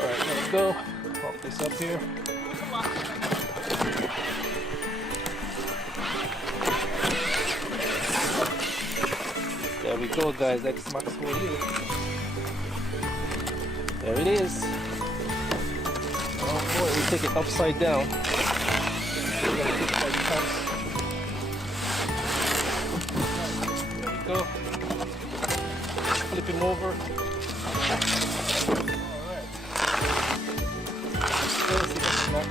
Alright, let's go. Pop this up here. There we go, guys. X-Max 48. There it is. Oh boy, we take it upside down. We're gonna take it by the pumps. There we go. Flip him over. Alright. There's the X-Max.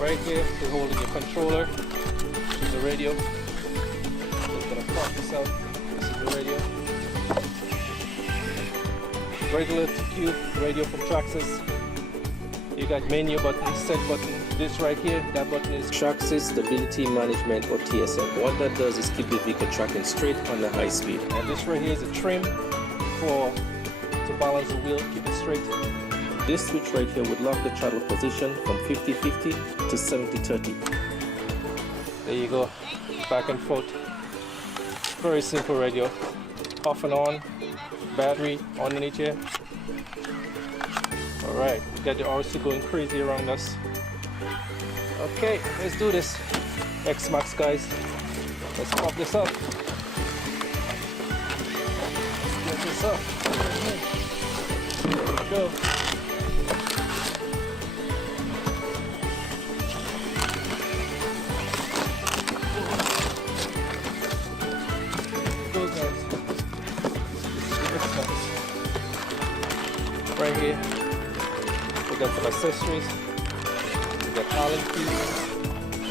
Right here, you're holding your controller. This is the radio. Just gonna pop this out. This is the radio. Regular to Q radio from Traxxas. You got menu button, set button. This right here, that button is Traxxas Stability Management or TSM. What that does is keep the vehicle tracking straight on the high speed. And this right here is a trim to balance the wheel, keep it straight. This switch right here would lock the throttle position from 50-50 to 70-30. There you go, back and forth. Very simple radio. Off and on, battery underneath here. Alright, we got the RC going crazy around us. Okay, let's do this. X-Max, guys. Let's pop this up. Let's get this up. There we go. Go, guys. This is the X-Max. Right here. We got some accessories. We got Allen keys.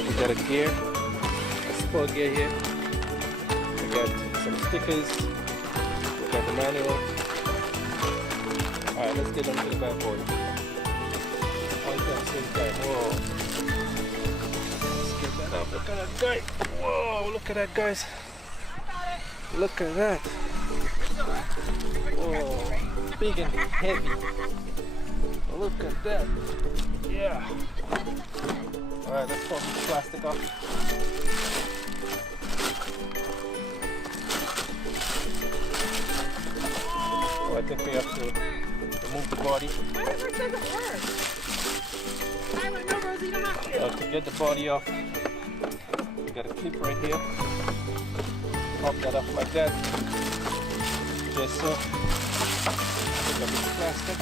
We got a gear, a spur gear here. We got some stickers. We got the manual. Alright, let's get onto the bad boy. On that same time. Whoa. Let's get that up. Look at that guy. Whoa, look at that, guys. Look at that. Whoa, big and heavy. Look at that. Yeah. Alright, let's pop the plastic off. Oh, I think we have to remove the body. Why does it say the word? I remember you don't have to. To get the body off, we got a clip right here. Pop that off like that. Just so. Pick up this plastic.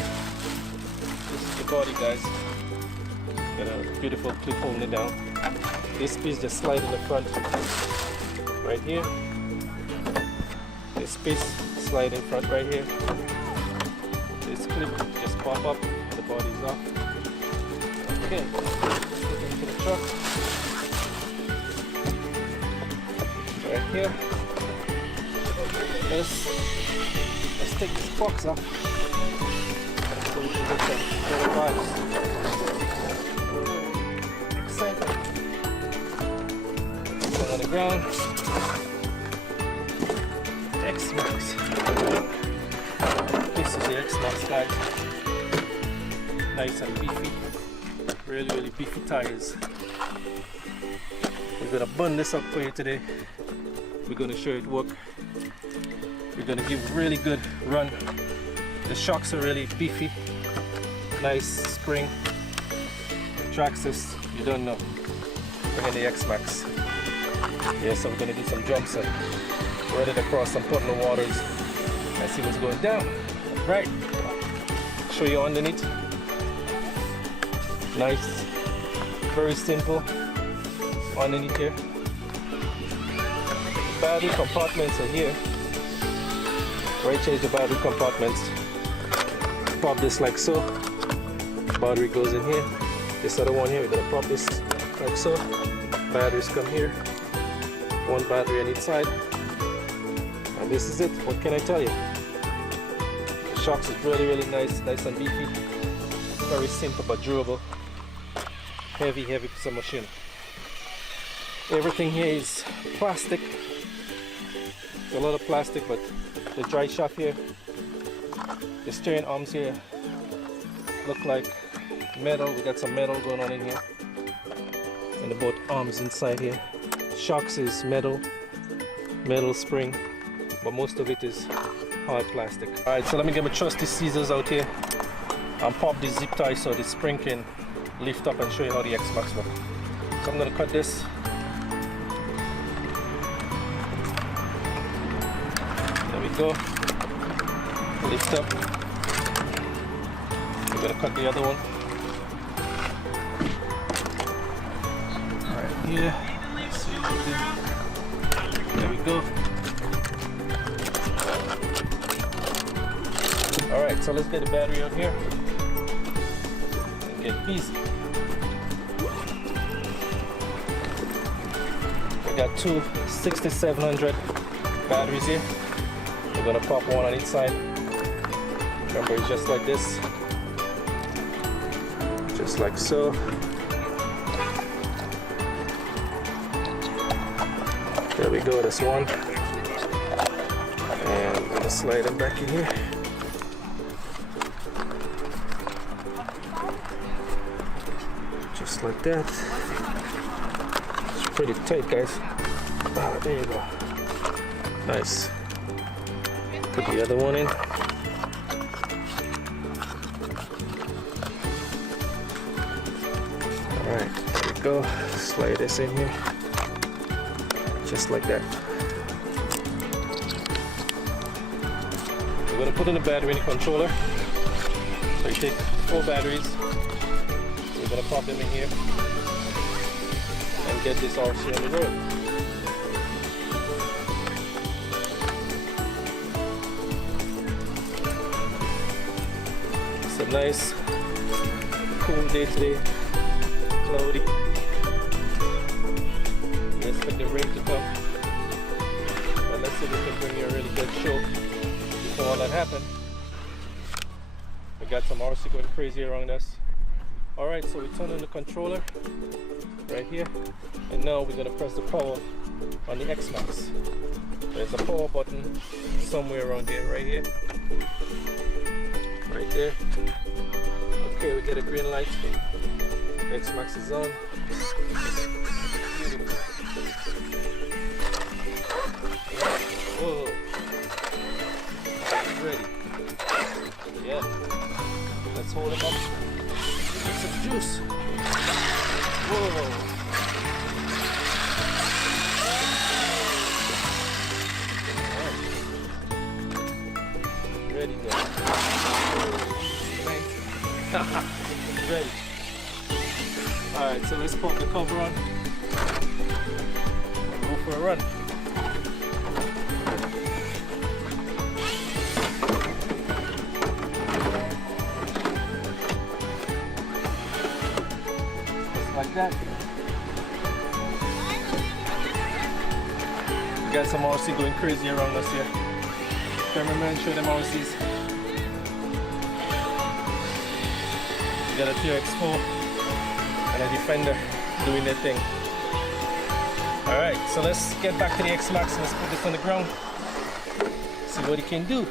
This is the body, guys. Got a beautiful clip holding it down. This piece just slide in the front right here. This piece slide in front right here. This clip just pop up and the body is off. Okay, let's get into the truck. Right here. Let's take this box off. So we can get some better vibes. Excited. Put on the ground. X-Max. This is the X-Max, guys. Nice and beefy. Really, really beefy tires. We're gonna burn this up for you today. We're gonna show it work. We're gonna give really good run. The shocks are really beefy. Nice spring. Traxxas, you don't know. Bring in the X-Max. Yeah, so we're gonna do some jumps and ready to cross some puddle waters and see what's going down. Right. Show you underneath. Nice. Very simple. Underneath here. Battery compartments are here. Right here is the battery compartments. Pop this like so. Battery goes in here. This other one here, we're gonna pop this like so. Batteries come here. One battery on each side. And this is it. What can I tell you? The shocks is really, really nice and beefy. Very simple but durable. Heavy piece of machine. Everything here is plastic. It's a lot of plastic, but the dry shaft here, the steering arms here look like metal. We got some metal going on in here. And the both arms inside here. Shocks is metal spring, but most of it is hard plastic. Alright, so let me get my trusty scissors out here. and pop the zip tie so the spring can lift up and show you how the X-Max work. So I'm going to cut this. There we go. Lift up. We're going to cut the other one. Right here. Let's see what we do. There we go. Alright, so let's get the battery out here and get busy. We got two 6700 batteries here. We're gonna pop one on each side. Remember, it's just like this. Just like so. There we go, that's one. And I'm gonna slide them back in here. Just like that. It's pretty tight, guys. Ah, there you go. Nice. Put the other one in. Alright, there we go. Slide this in here. Just like that. We're going to put in the battery in the controller. So you take 4 batteries. We're going to pop them in here and get this RC on the road. It's a nice, cool day today. Cloudy. We expect the rain to come. And let's see if we can bring you a really good show before all that happens. We got some RC going crazy around us. Alright, so we turn on the controller right here, and now we're going to press the power on the X-Max. There's a power button somewhere around there, right here. Right there. Okay, we get a green light. X-Max is on. Beautiful. Whoa. Ready. Yeah. Let's hold him up. Get some juice. Whoa. Right. Ready, guys. Nice. Ready. Alright, so let's pop the cover on and go for a run. Like that. We got some RC going crazy around us here. Cameraman, show them RCs. We got a TRX4 and a Defender doing their thing. Alright, so let's get back to the X-Max. Let's put this on the ground. See what it can do.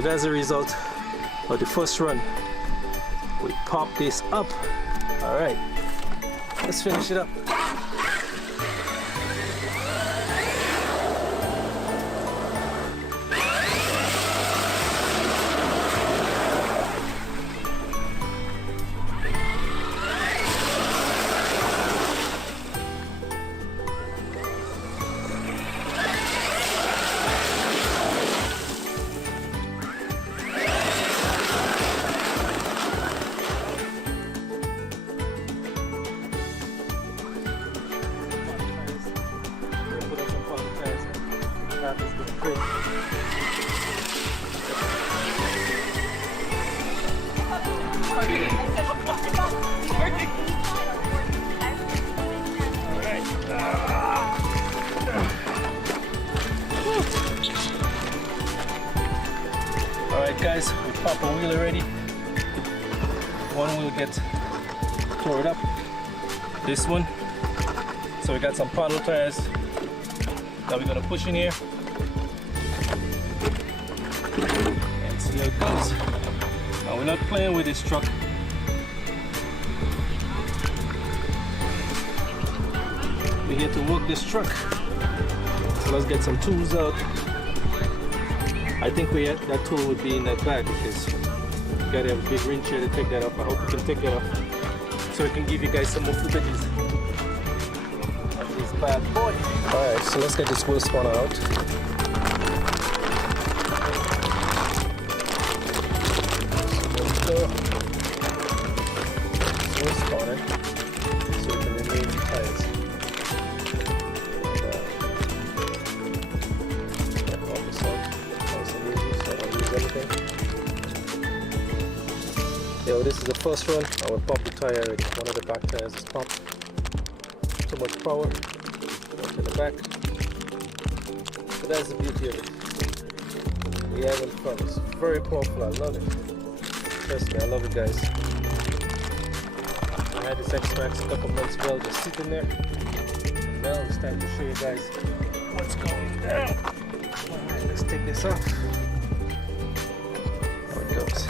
But as a result of the first run, we pop this up. All right, let's finish it up. Alright guys, we pop a wheel already. One wheel gets tore up. This one. So we got some paddle tires that we're gonna push in here and see how it goes. Now we're not playing with this truck. We're here to work this truck. So let's get some tools out. I think that tool would be in that bag because you gotta have a big wrench here to take that off. I hope we can take that off so we can give you guys some more footages of this bad boy. Alright, so let's get this wheel spawner out. So there we go. Wheel spawner so we can remove the tires. Yo, this is the first run. I will pop the tire already. One of the back tires is popped. Too much power. Go to the back. But that's the beauty of it. We have in front. It's very powerful. I love it. Trust me, I love it, guys. I had this X-Max a couple months ago, just sitting there. And now it's time to show you guys what's going down. Alright, let's take this off. There it goes.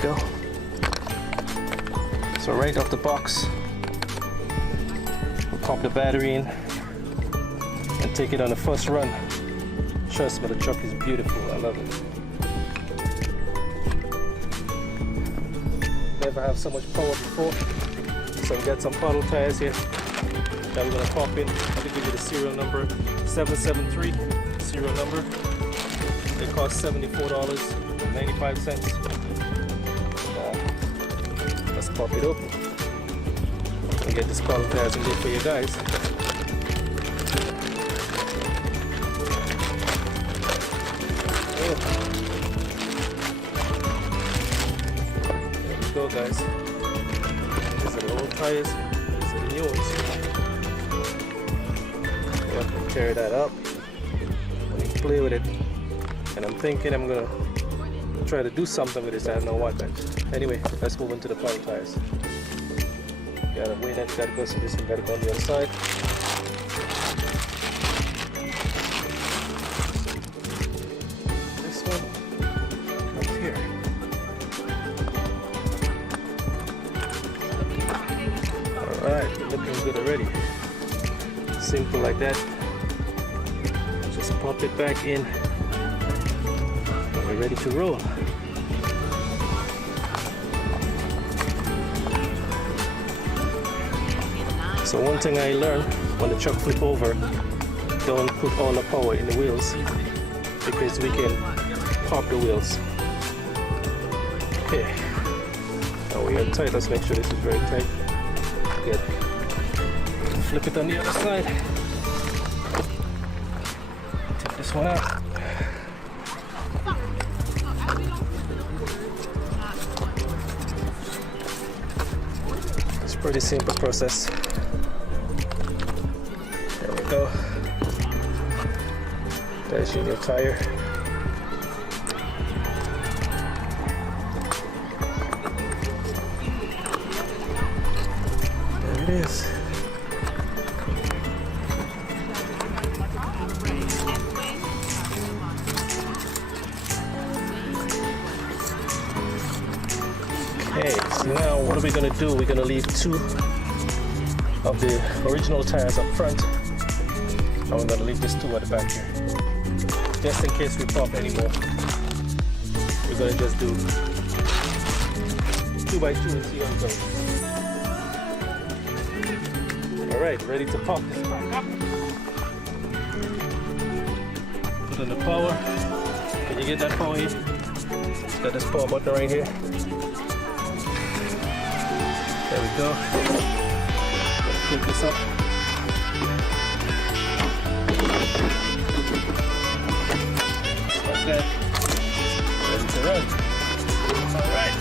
Go. So right off the box, we'll pop the battery in and take it on the first run. Trust me, the truck is beautiful. I love it. Never have so much power before. So we got some puddle tires here that we're gonna pop in. I'll give you the serial number, 773 serial number. They cost $74.95. Let's pop it open and get this puddle tires in there for you guys. There we go, guys. These are the old tires, these are the new ones. You have to tear that up and play with it. And I'm thinking I'm gonna try to do something with this. I don't know what, but anyway, let's move into the puddle tires. Gotta wait that, gotta go, so this one gotta go on the other side. This one comes here. Alright, looking good already. Simple like that. Just pop it back in. We're ready to roll. So one thing I learned when the truck flip over, don't put all the power in the wheels because we can pop the wheels. Okay, now we are tight. Let's make sure this is very tight. Good. Flip it on the other side. Take this one out. It's a pretty simple process. There we go. There's your new tire. There it is. Now what are we gonna do? We're gonna leave 2 of the original tires up front, and we're gonna leave this 2 at the back here, just in case we pop anymore. We're gonna just do 2 by 2 and see how it goes. All right, ready to pop this back up. Put in the power. Can you get that power here? Got this power button right here. There we go. Pick this up. Like that. Ready to run. All right.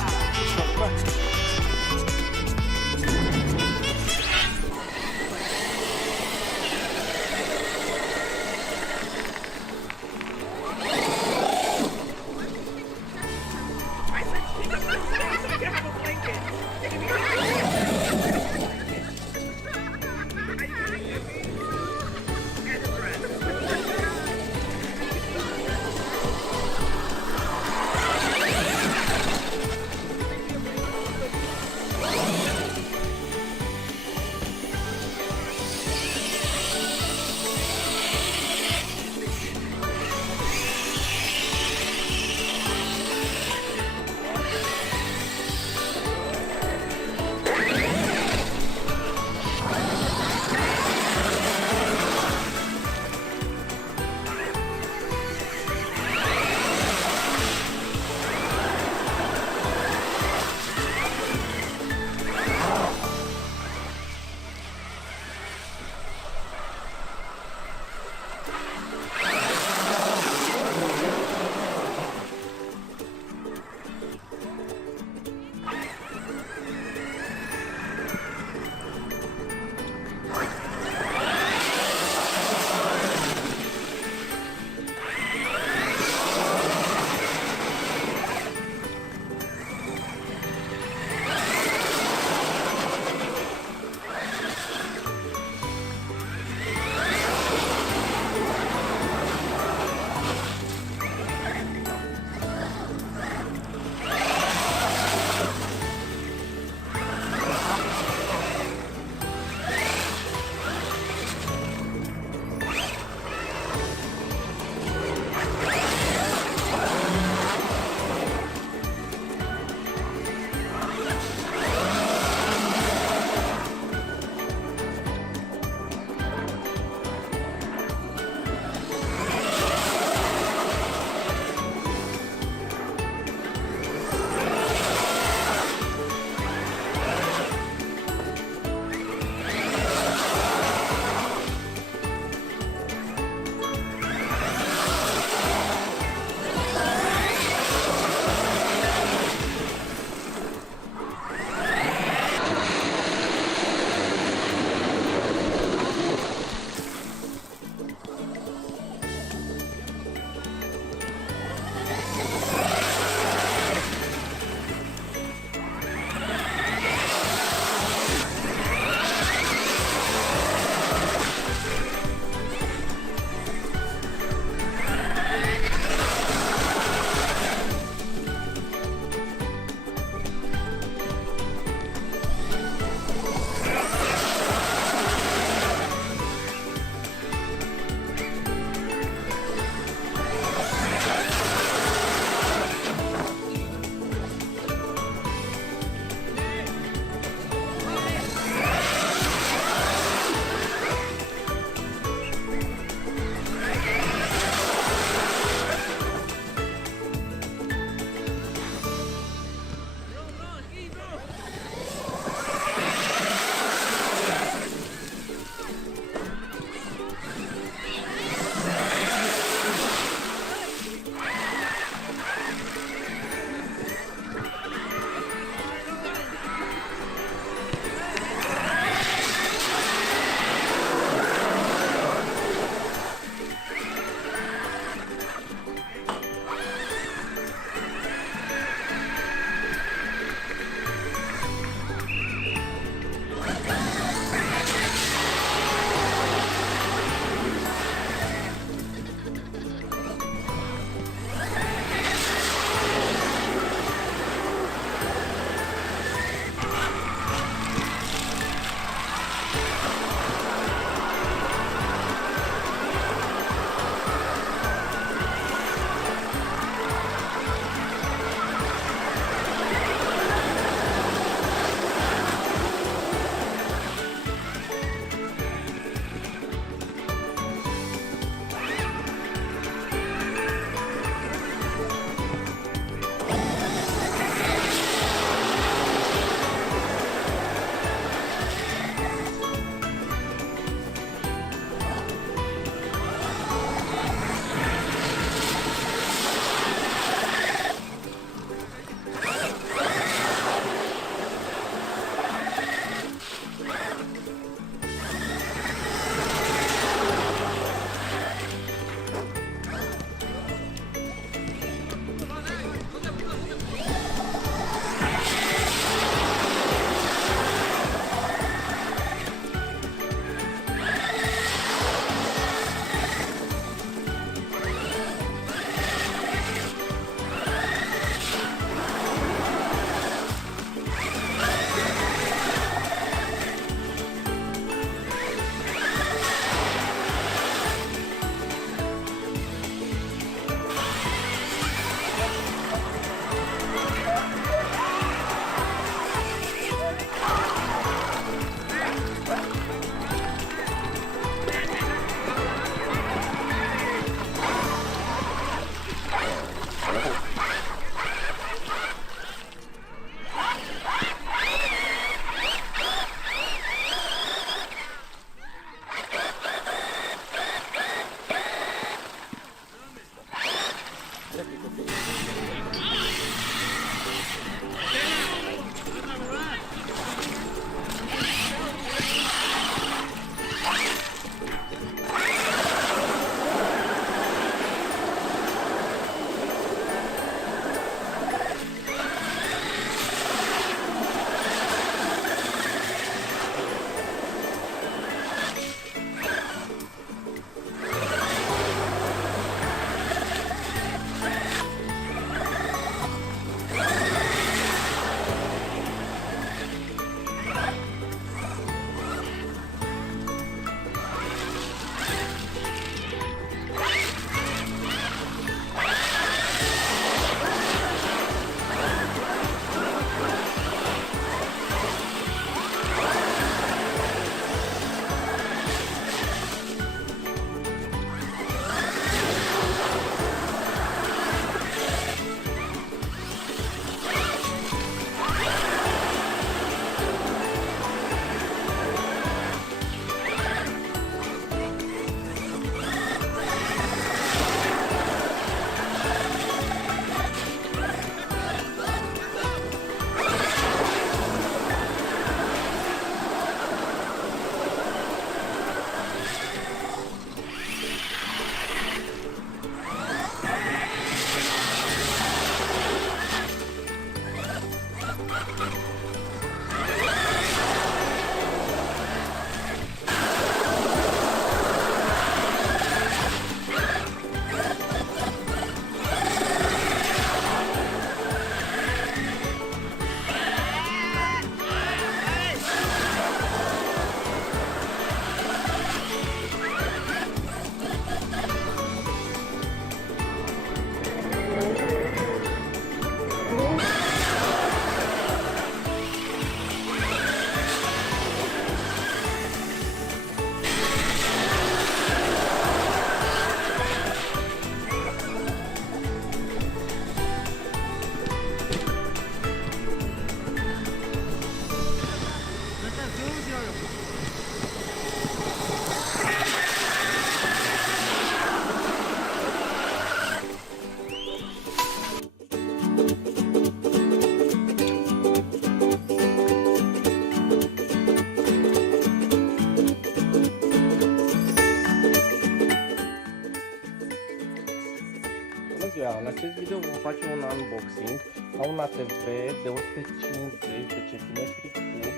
În acest video vom face un unboxing la un ATV de 150 de centimetri cubi,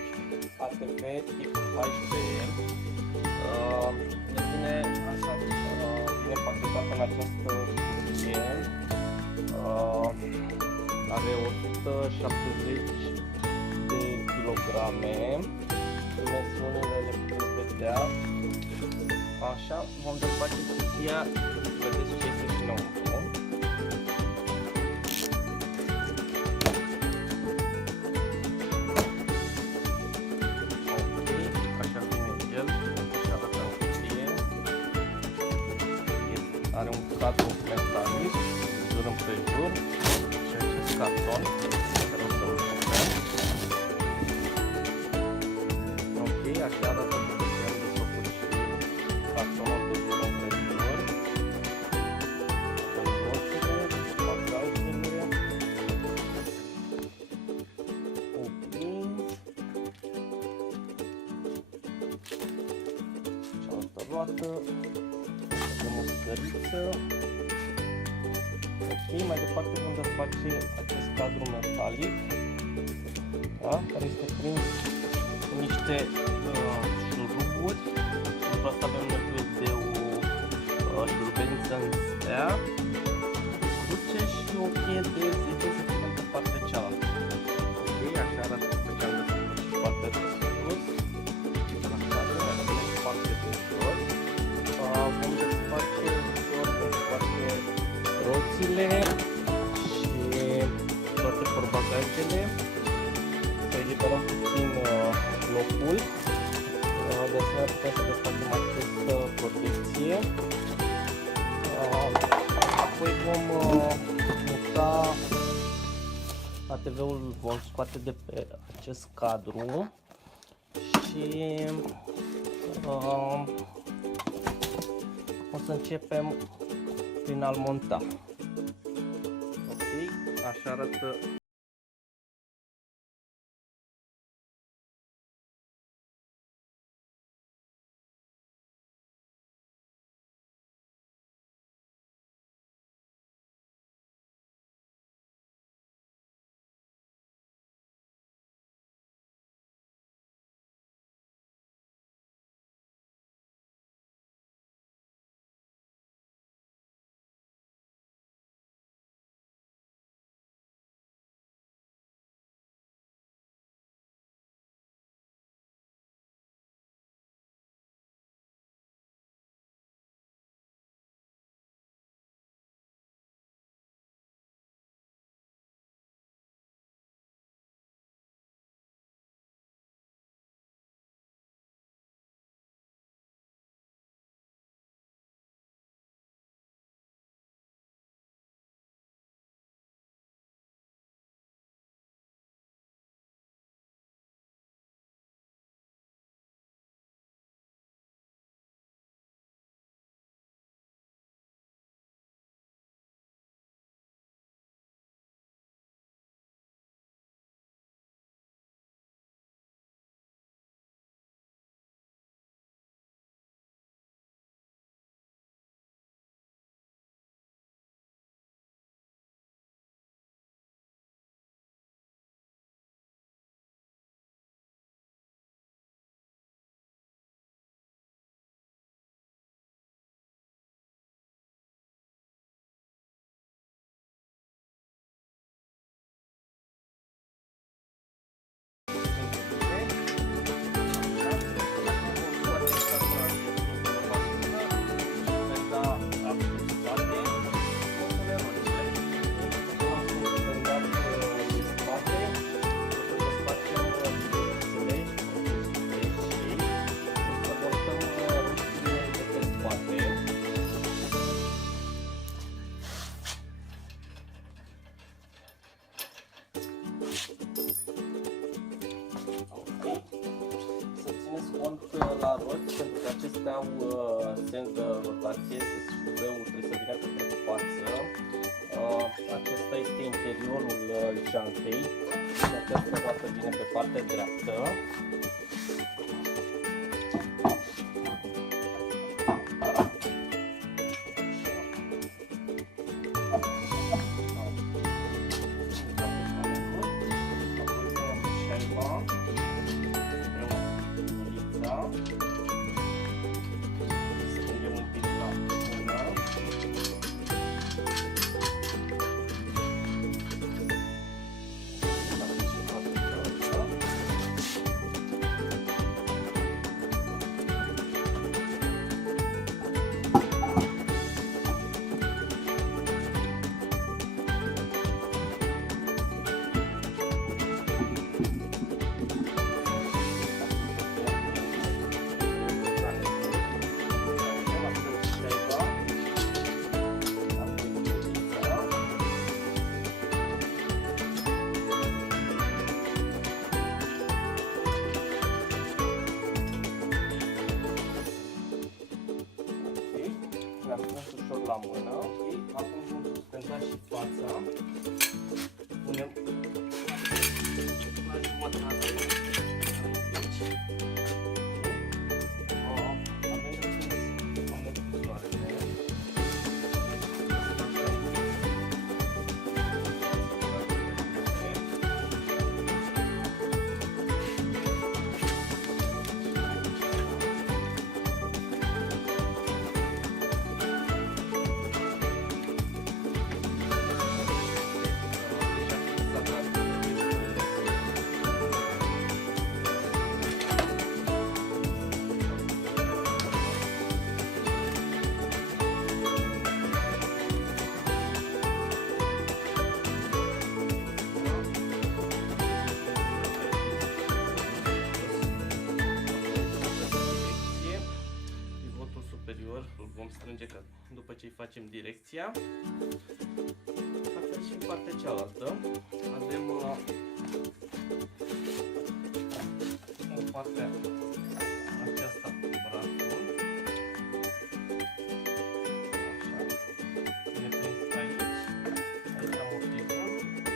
ATV tip HB. Vine așa, vine pachetat în această cutie. Are 170 de kilograme. Dimensiunile le puteți vedea. Așa, vom desface cutia, vedeți ce este și înăuntru. Are un cadru metalic, jur împrejur și acest carton care o să-l punem. Ok, așa arată putem de făcut și cartonul de jur împrejur. Roțile, bagajele. Ok. Cealaltă roată. O scăriță. Ok, mai departe vom desface acest cadru metalic, da? Care este prins cu niște șuruburi. Pentru asta avem nevoie de o șurubeniță în stea, cruce și o cheie de zidă să punem pe partea cealaltă. Ok, așa arată pe ce am găsit și partea de sus. Așa, și partea de jos. Vom desface roțile și toate porbagajele, să eliberăm puțin locul. De asemenea putem să desfacem această protecție. Apoi vom muta ATV-ul, vom scoate de pe acest cadru și o să începem prin a-l monta. Așa arată. La roți, pentru că acestea au sens de rotație, SUV-ul trebuie să vină către față. Acesta este interiorul jantei și această roată vine pe partea dreaptă. Ușor la mână. Acum vom suspenda și fața. Punem la jumătate. Avem de pus amortizoarele. Vom strânge după ce îi facem direcția. La fel și în partea cealaltă. Avem în partea aceasta brațul. Așa. Ne prins aici. Aici amortizorul.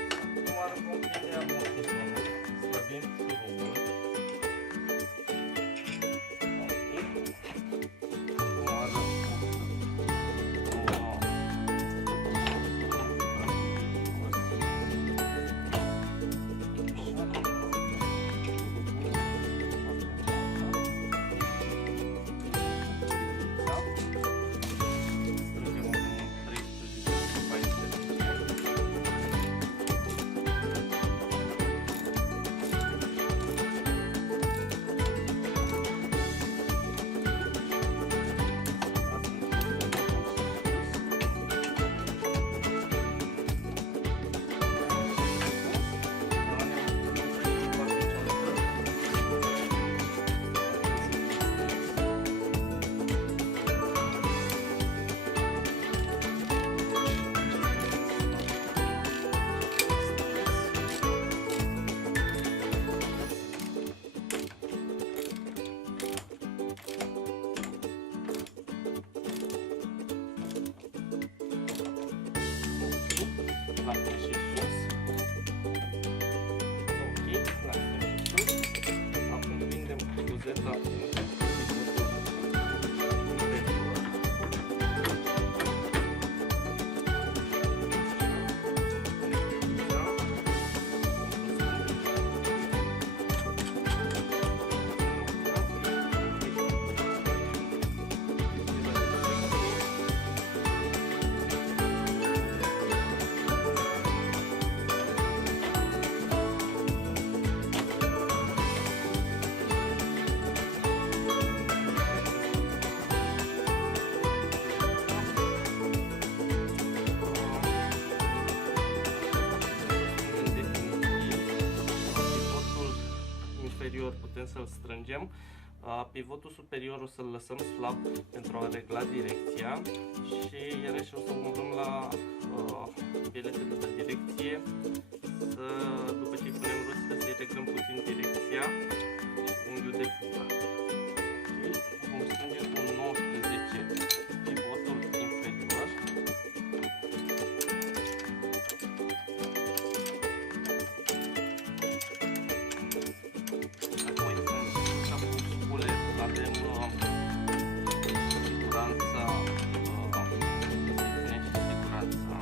la stâng și sus. Ok, la stâng și sus. Acum prindem cuzeta în putem să-l strângem. Pivotul superior o să-l lăsăm slab pentru a regla direcția și iarăși o să umblăm la pieletele de direcție după ce punem roțile, să-i reglăm puțin direcția și unghiul de fugă. Vom strânge cu 19 pivotul inferior. Avem siguranța, siguranța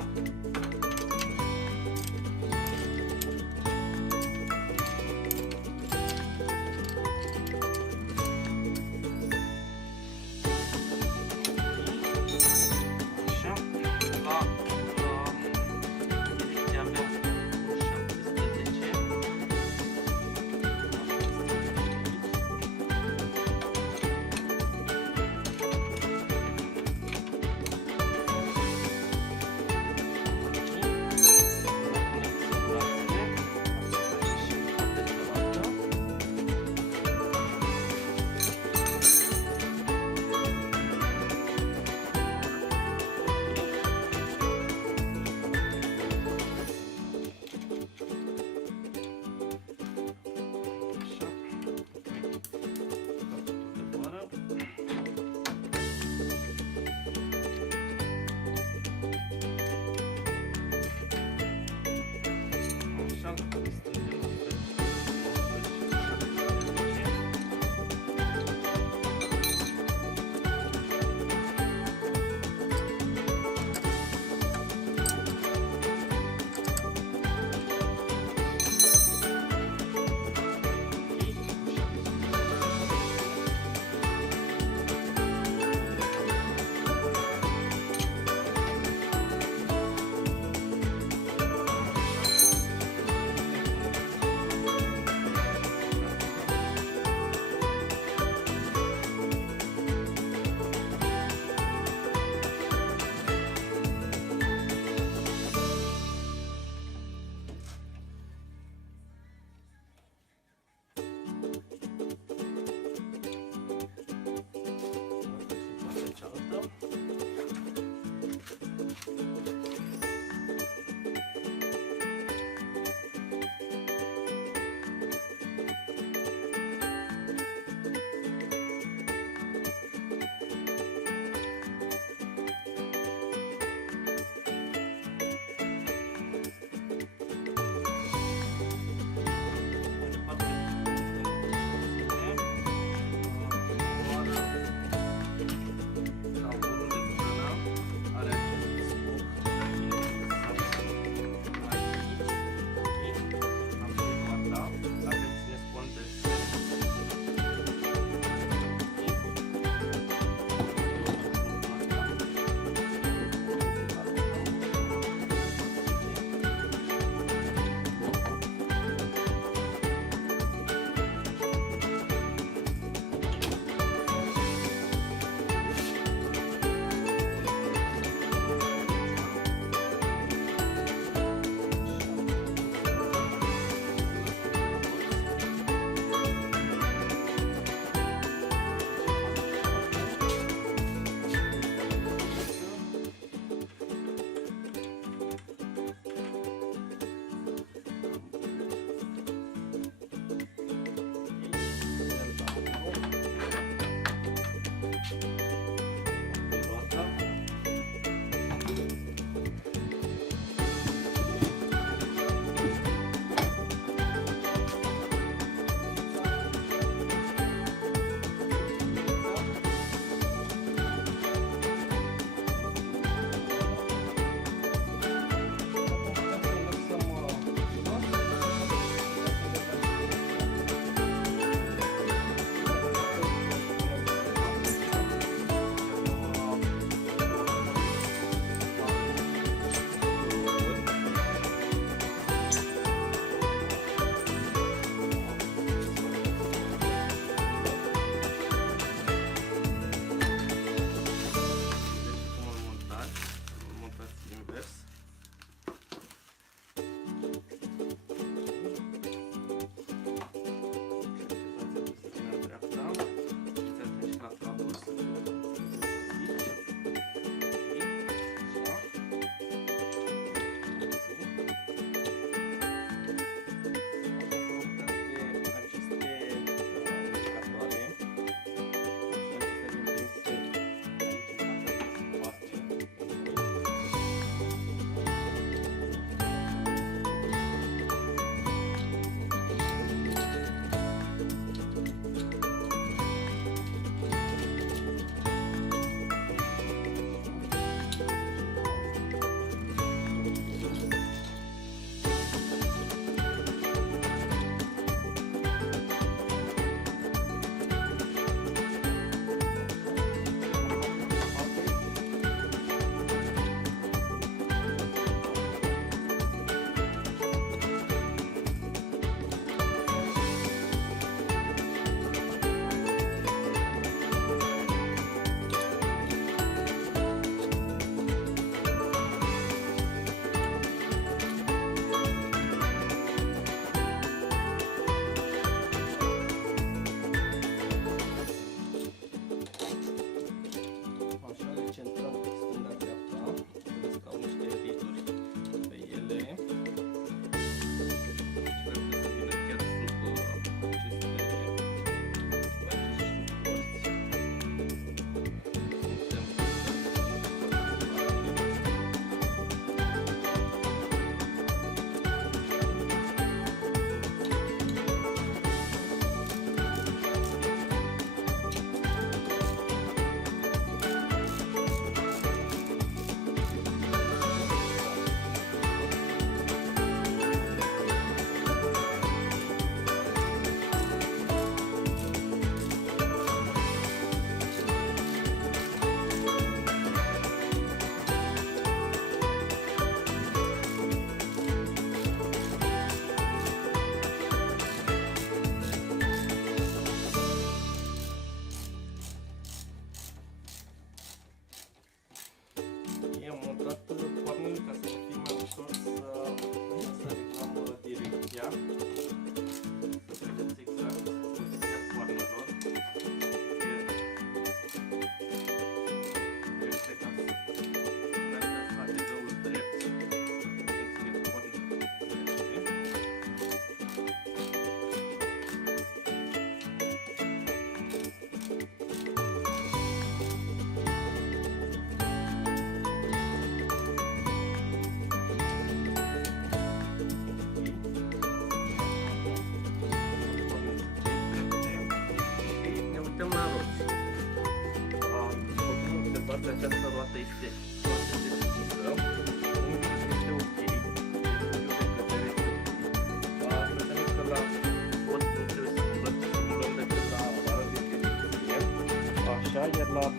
la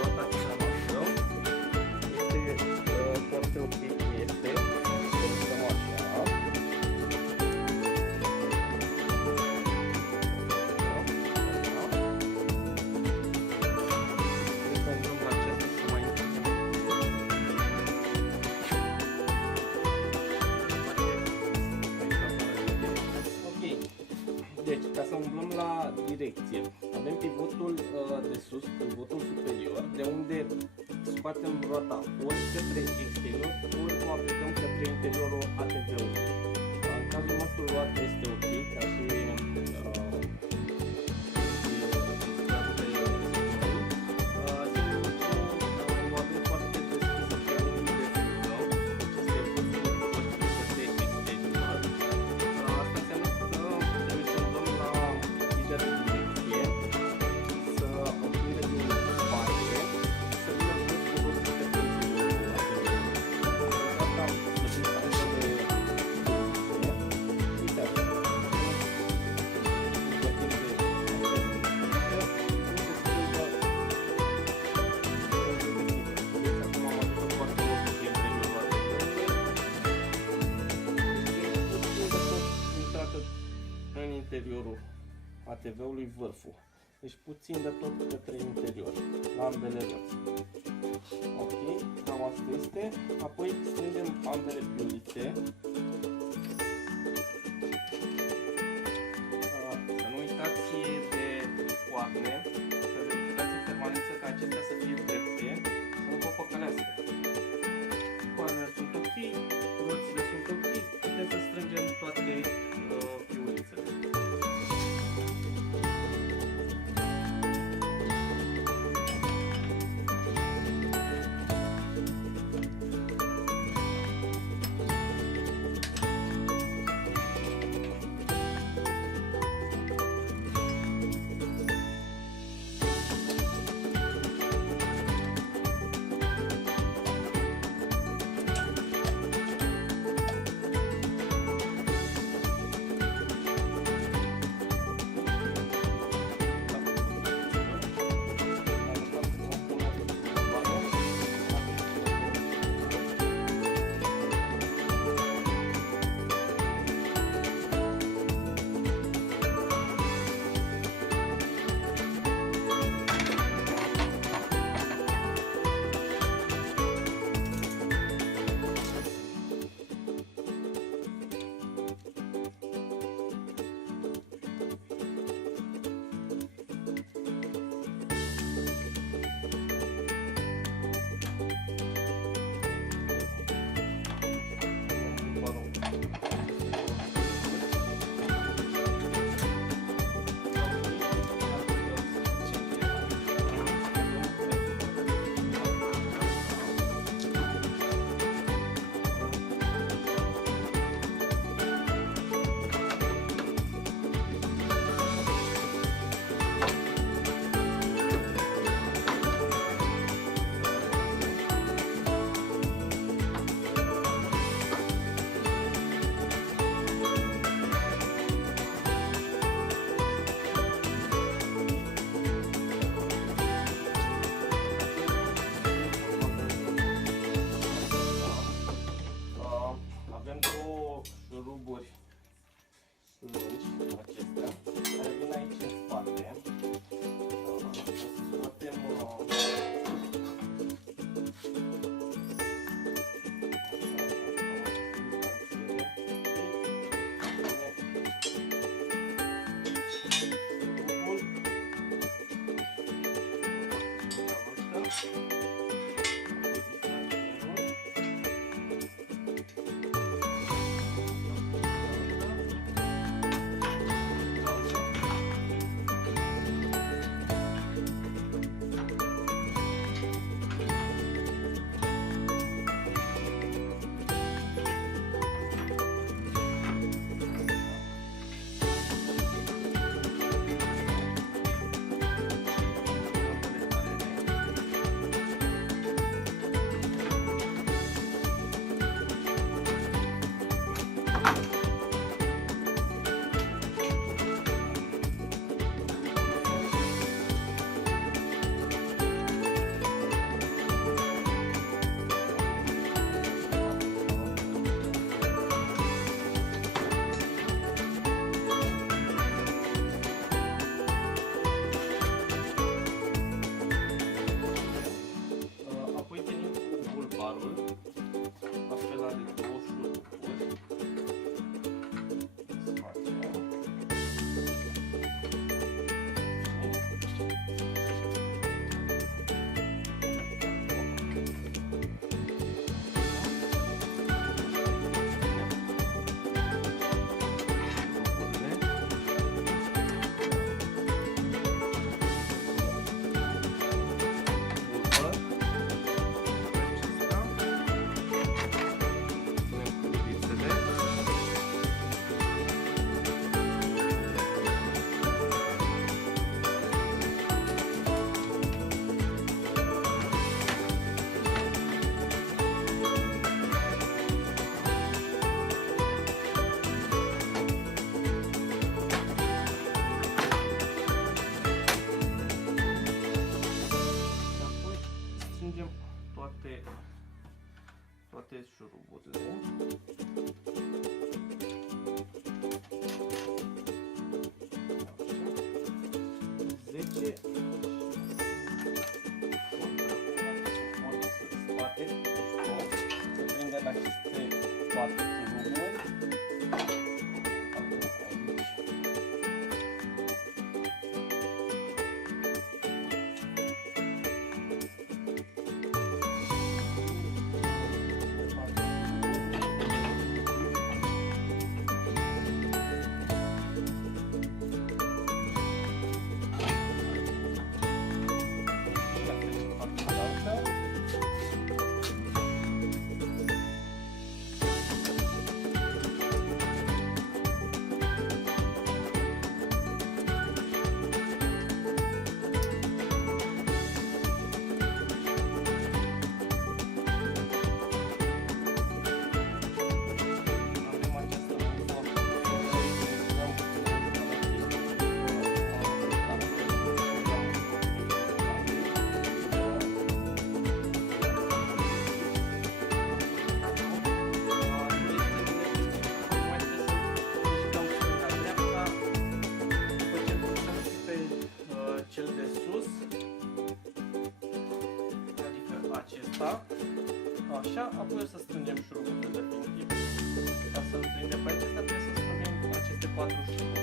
rotația noastră. Este foarte ok cum este. Să lăsăm așa. Deci, ca să umblăm la direcție, avem pivotul de sus, pivotul superior, de unde scoatem roata ori către exterior, ori o aplicăm către interiorul ATV-ului. În cazul nostru, roata este ok, ca și interiorul ATV-ului vârful. Deci puțin de tot către interior, la ambele roți. Ok, cam asta este. Apoi strângem ambele piulițe. Să nu uitați de coarne, să verificați în permanență ca acestea să fie drepte, să nu vă păcălească. Coarnele sunt ok, roțile sunt ok, putem să strângem toate piulițele. șuruburile. 10. Spate, se prinde la aceste 4 șuruburi. Așa, apoi o să strângem șuruburile definitiv. Ca să-l prindem pe acesta, trebuie să strângem aceste 4 șuruburi.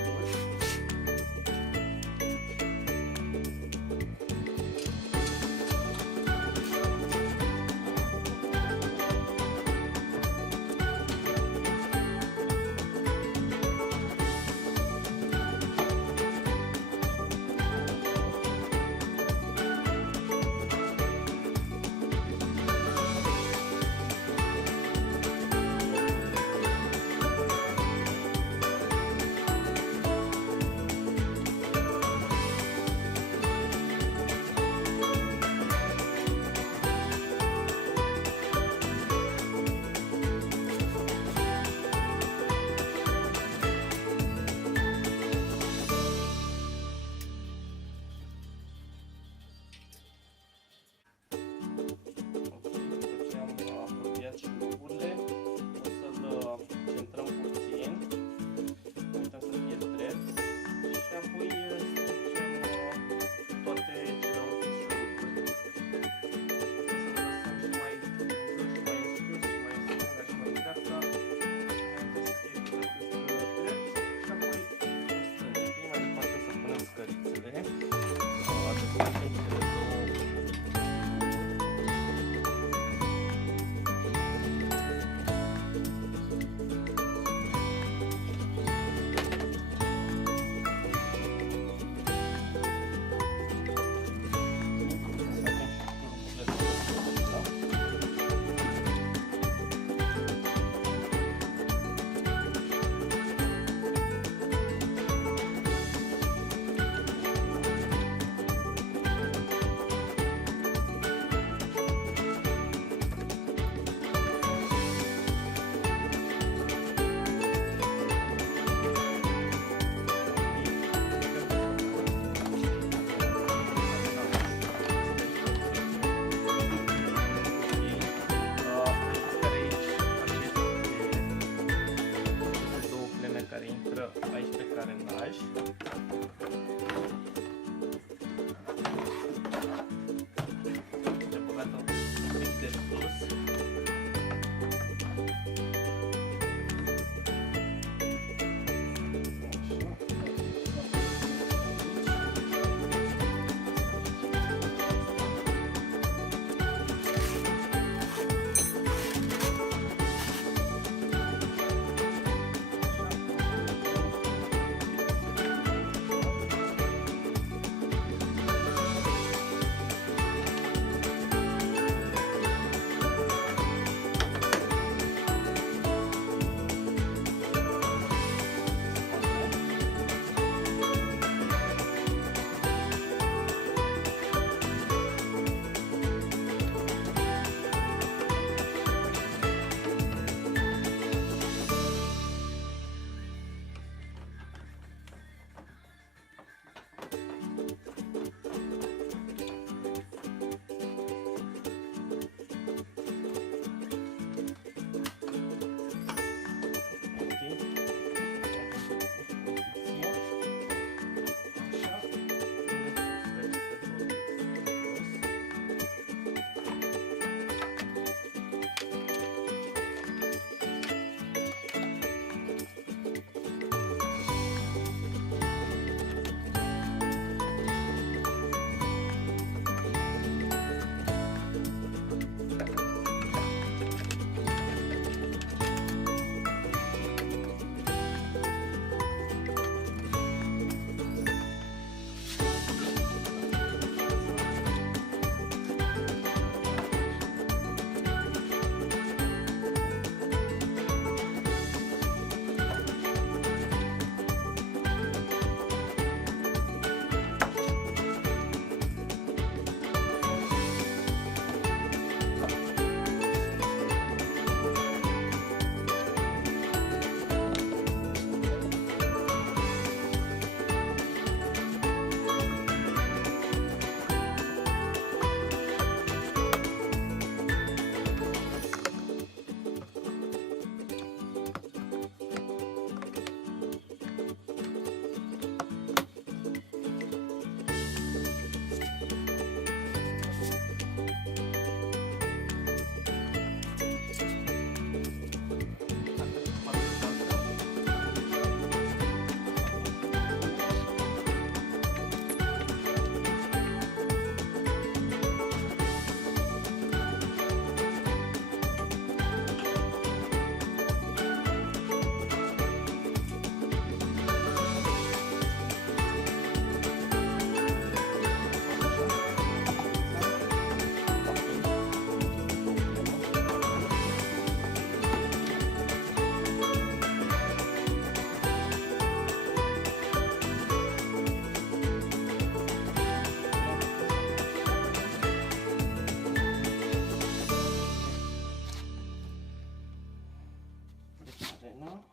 frână.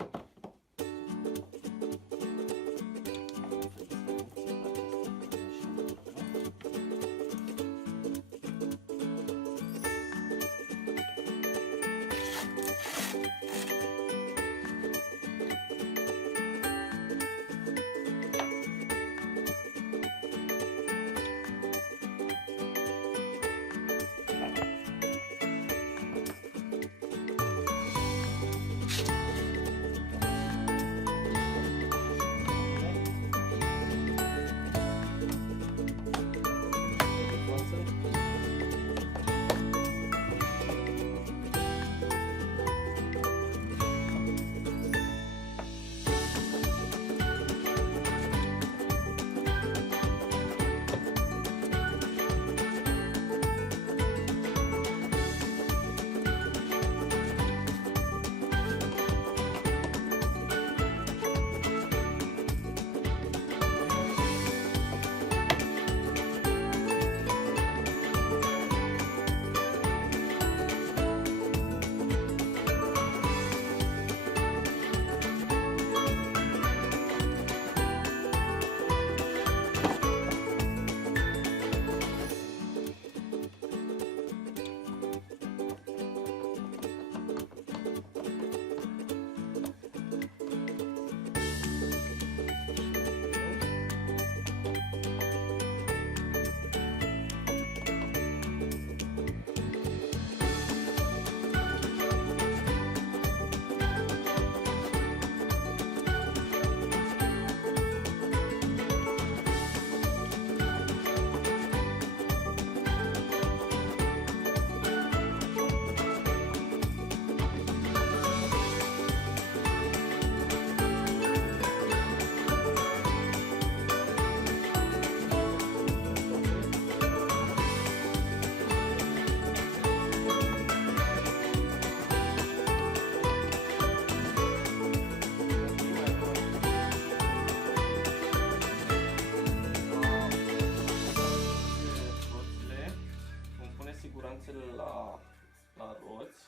La roți,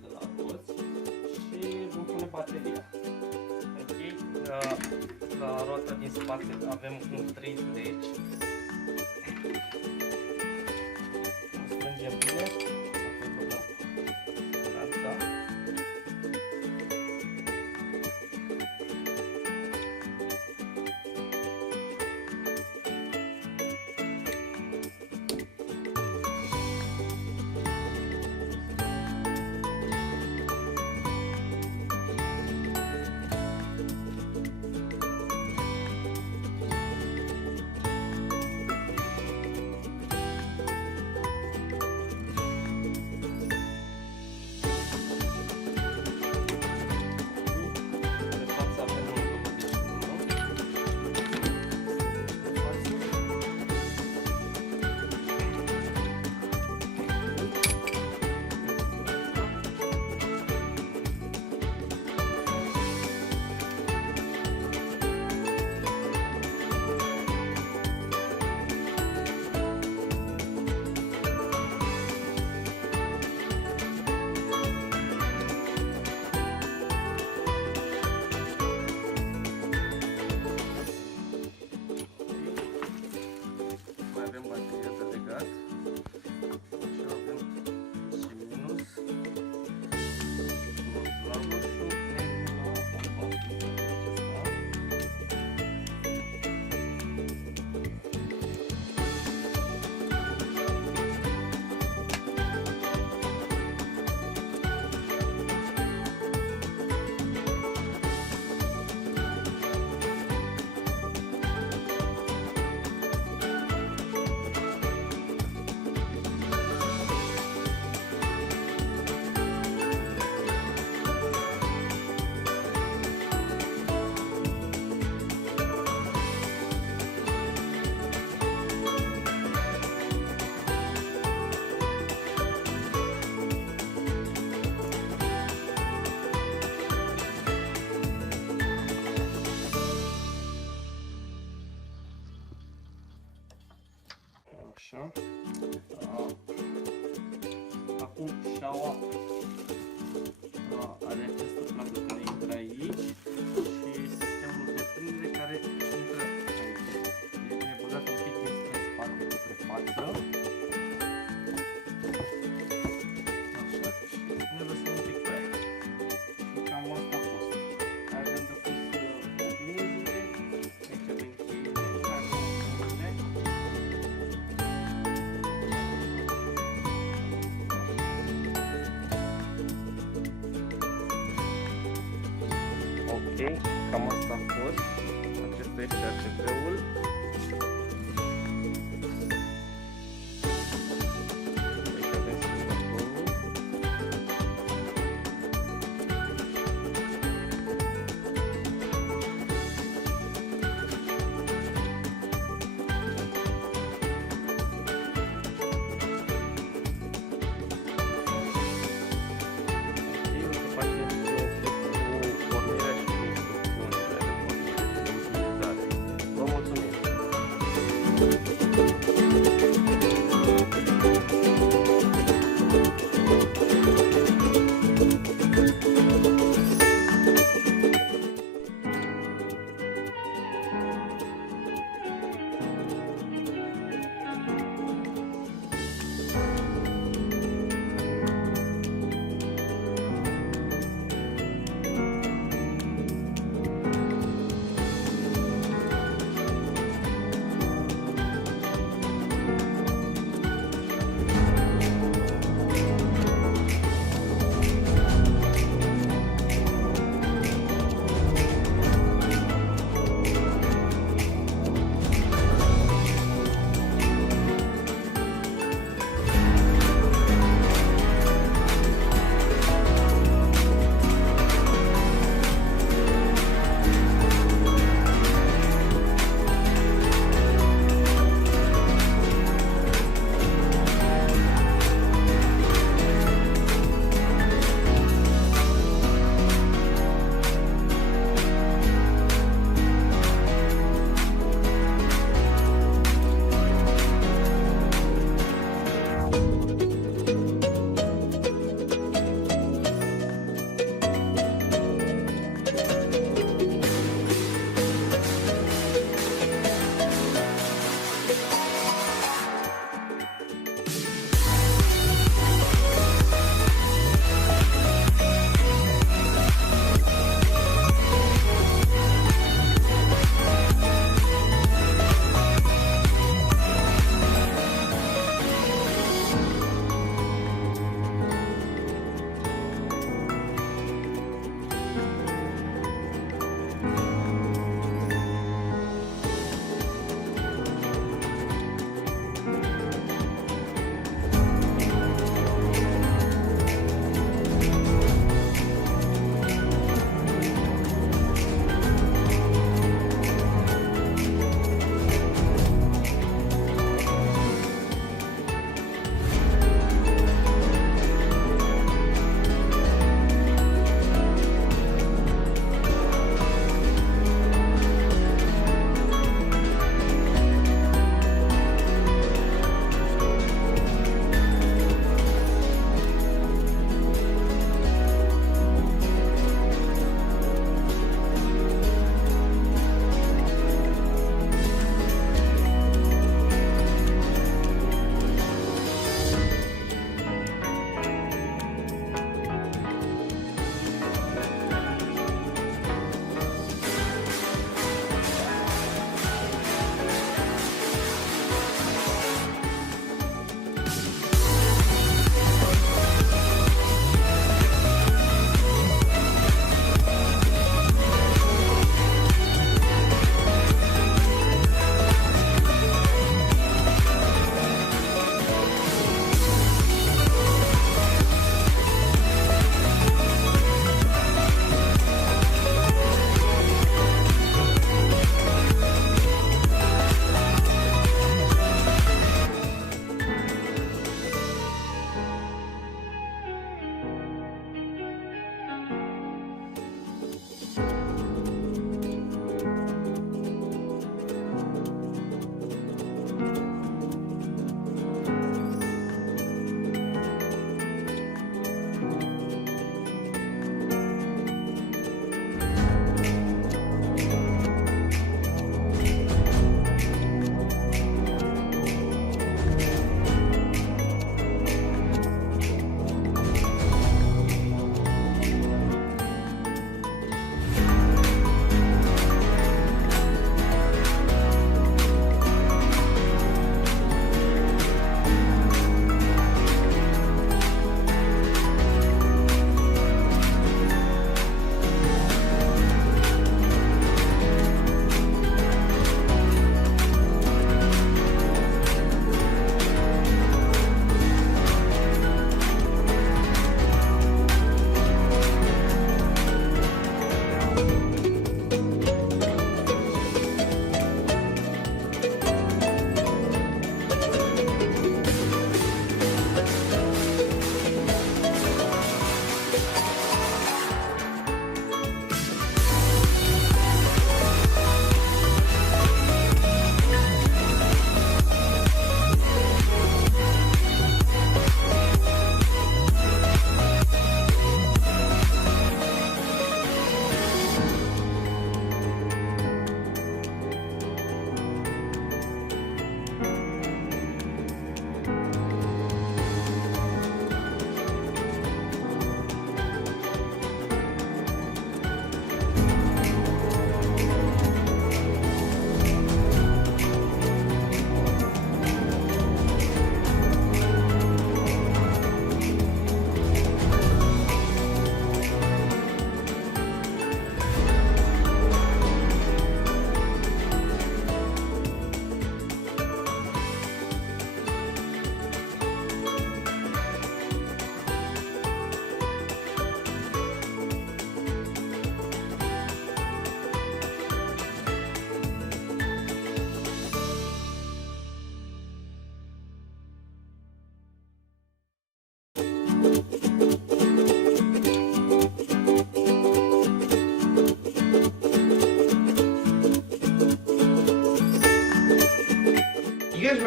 de la roți și vom pune bateria. Ok, la roata din spate avem un 30. Strângem bine, apoi băgăm siguranța. cam asta a fost. Acesta este ATV-ul. Aici avem semaforul. Vă mulțumim!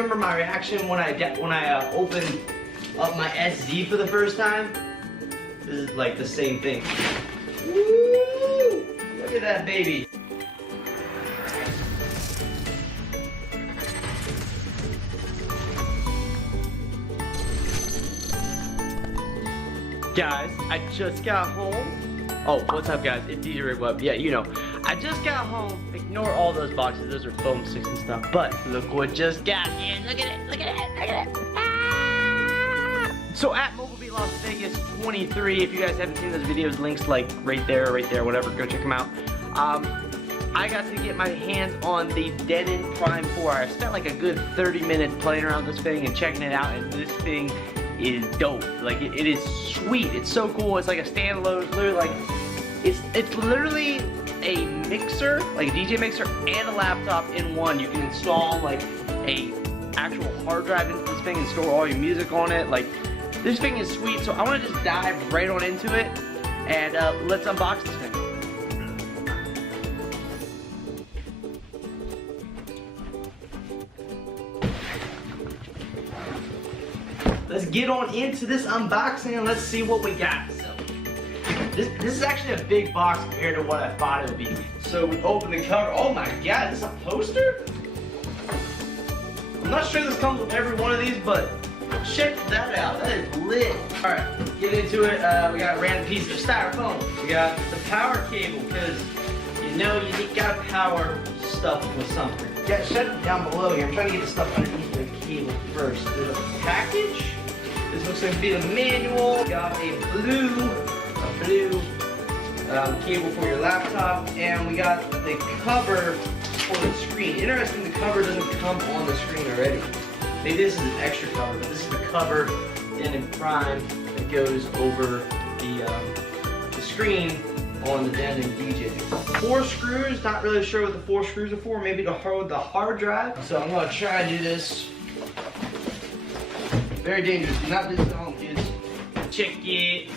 remember my reaction when I opened up my SZ for the first time? This is like the same thing. Woo! Look at that baby. Guys, I just got home. Oh, what's up guys? It's DJ Rig Web. Yeah, you know. I just got home. Ignore all those boxes. Those are foam sticks and stuff. But look what just got here. Look at it. Look at it. Look at it. Ah! So at Mobile Beat Las Vegas 23, if you guys haven't seen those videos, links like right there, whatever, go check them out. I got to get my hands on the Denon Prime 4. I spent like a good 30 minutes playing around with this thing and checking it out, and this thing is dope. Like it is sweet. It's so cool. It's like a standalone. It's literally like it's literally a mixer, like a DJ mixer, and a laptop in one. You can install like a actual hard drive into this thing and store all your music on it. Like this thing is sweet. So I want to just dive right on into it and let's unbox this thing. Let's get on into this unboxing and let's see what we got. So, this is actually a big box compared to what I thought it would be. So we open the cover. Oh my god, this is a poster? I'm not sure this comes with every one of these, but check that out. That is lit. Alright, let's get into it. We got a random piece of styrofoam. We got the power cable, because you know you gotta power stuff with something. Yeah, shut it down below here. I'm trying to get the stuff underneath the cable first. There's a package. This looks like to be a manual. We got a blue cable for your laptop, and we got the cover for the screen. Interesting, the cover doesn't come on the screen already. Maybe this is an extra cover, but this is the cover Denon Prime that goes over the screen on the Denon DJ. 4 screws. Not really sure what the 4 screws are for. Maybe to hold the hard drive. So I'm gonna try and do this. Very dangerous. Do not do this at home, kids. Check it.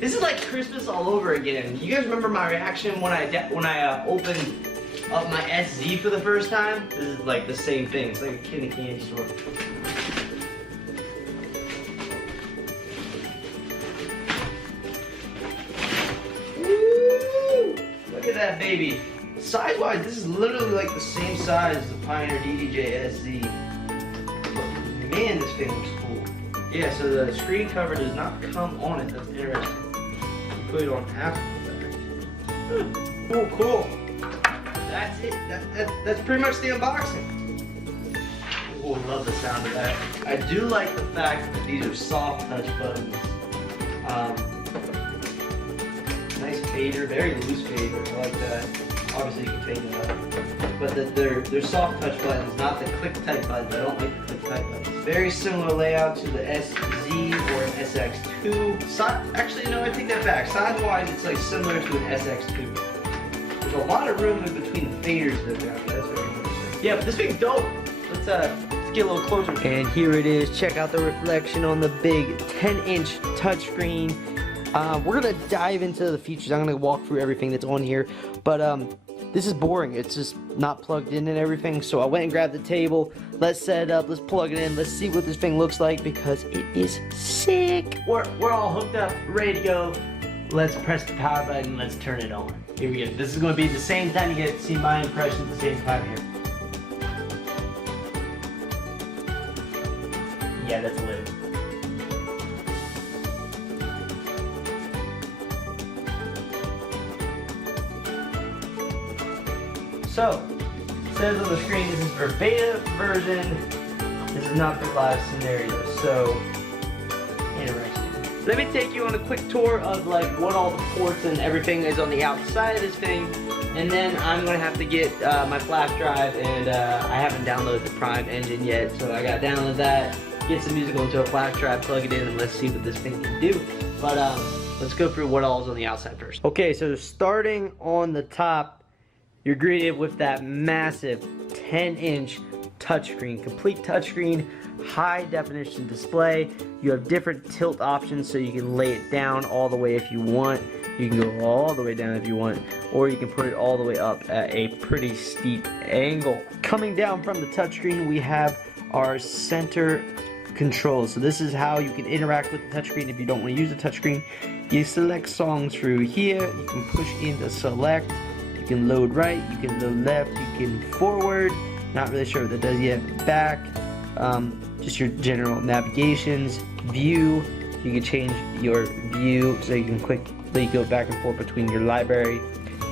This is like Christmas all over again. You guys remember my reaction when I opened up my SZ for the first time? This is like the same thing. It's like a kid in a candy store. Woo! Look at that baby. Size-wise, this is literally like the same size as the Pioneer DDJ SZ. But man, this thing looks cool. Yeah, so the screen cover does not come on it. That's interesting. You put it on after the fact. Cool, cool. That's it. That's pretty much the unboxing. Oh, I love the sound of that. I do like the fact that these are soft touch buttons. Nice fader, very loose fader. I like that. Obviously, you can fade it up. But they're soft touch buttons, not the click type buttons. I don't like the click type buttons. Very similar layout to the SZ or an SX2. Actually, no, I take that back. Size-wise, it's like similar to an SX2. There's a lot of room in between the faders that they're out there. That's very interesting. Yeah, but this thing's dope. Let's get a little closer. And here it is. Check out the reflection on the big 10-inch touchscreen. We're gonna dive into the features. I'm gonna walk through everything that's on here, but this is boring. It's just not plugged in and everything. So I went and grabbed the table. Let's set it up. Let's plug it in. Let's see what this thing looks like because it is sick. We're all hooked up, ready to go. Let's press the power button. Let's turn it on. Here we go. This is going to be the same time you get to see my impression at the same time here. Yeah, that's lit. So, it says on the screen this is for beta version. This is not for live scenario. So, interesting. Let me take you on a quick tour of like what all the ports and everything is on the outside of this thing. And then I'm going to have to get my flash drive, and I haven't downloaded the Prime engine yet. So I got to download that, get some music onto a flash drive, plug it in, and let's see what this thing can do. But let's go through what all is on the outside first. Okay, so starting on the top, you're greeted with that massive 10-inch touchscreen, complete touchscreen, high definition display. You have different tilt options, so you can lay it down all the way if you want. You can go all the way down if you want, or you can put it all the way up at a pretty steep angle. Coming down from the touchscreen, we have are center controls. So this is how you can interact with the touchscreen if you don't want to use the touchscreen. You select songs through here, you can push into select, you can load right, you can load left, you can forward, not really sure what that does yet, back, just your general navigations, view, you can change your view so you can quickly go back and forth between your library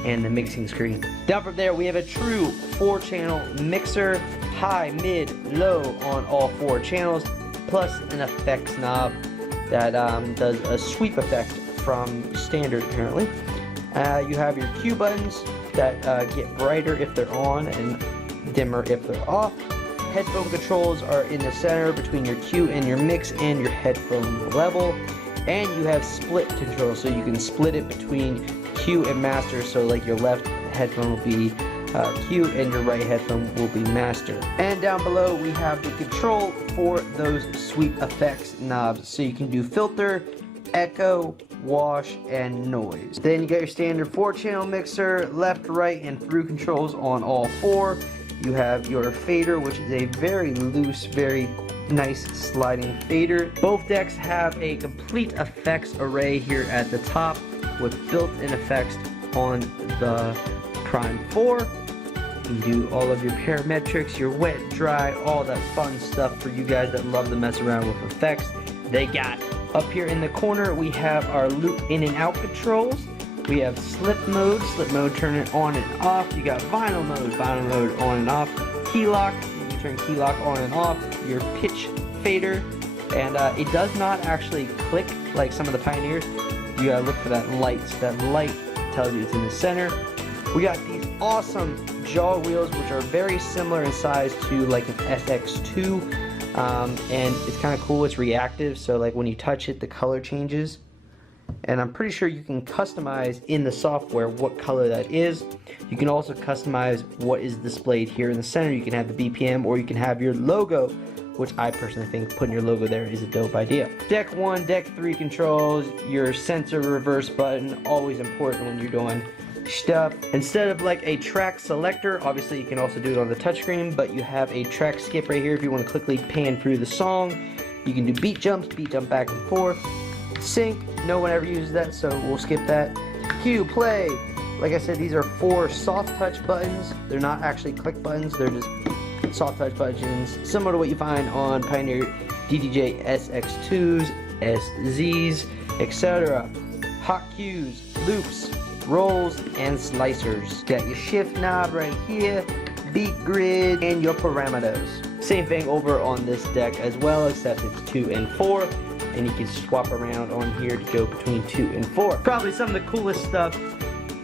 and the mixing screen. Down from there we have a true 4-channel mixer, high, mid, low on all 4 channels, plus an effects knob that does a sweep effect from standard apparently. You have your Q buttons that get brighter if they're on and dimmer if they're off. Headphone controls are in the center between your Q and your mix and your headphone level. And you have split control, so you can split it between Q and master, so like your left headphone will be Q and your right headphone will be master. And down below we have the control for those sweep effects knobs, so you can do filter, echo, wash, and noise. Then you got your standard 4-channel mixer, left, right, and through controls on all 4. You have your fader, which is a very loose, very nice sliding fader. Both decks have a complete effects array here at the top with built-in effects on the Prime 4. You can do all of your parametrics, your wet, dry, all that fun stuff for you guys that love to mess around with effects. They got it. Up here in the corner we have our loop in and out controls. We have slip mode turn it on and off. You got vinyl mode on and off. Key lock, you can turn key lock on and off. Your pitch fader, and it does not actually click like some of the Pioneers. You gotta look for that light. So that light tells you it's in the center. We got these awesome jaw wheels, which are very similar in size to like an SX2, and it's kind of cool. It's reactive, so like when you touch it, the color changes. And I'm pretty sure you can customize in the software what color that is. You can also customize what is displayed here in the center. You can have the BPM, or you can have your logo, which I personally think putting your logo there is a dope idea. Deck 1, Deck 3 controls, your center reverse button, always important when you're doing stuff. Instead of like a track selector, obviously you can also do it on the touchscreen, but you have a track skip right here if you want to quickly pan through the song. You can do beat jump back and forth. Sync, no one ever uses that, so we'll skip that. Cue, play. Like I said, these are 4 soft touch buttons. They're not actually click buttons, they're just soft touch buttons, similar to what you find on Pioneer DDJ SX2s, SZs, etc. Hot cues, loops, rolls, and slicers. Got your shift knob right here, beat grid, and your parameters. Same thing over on this deck as well, except it's 2 and 4. And you can swap around on here to go between 2 and 4. Probably some of the coolest stuff,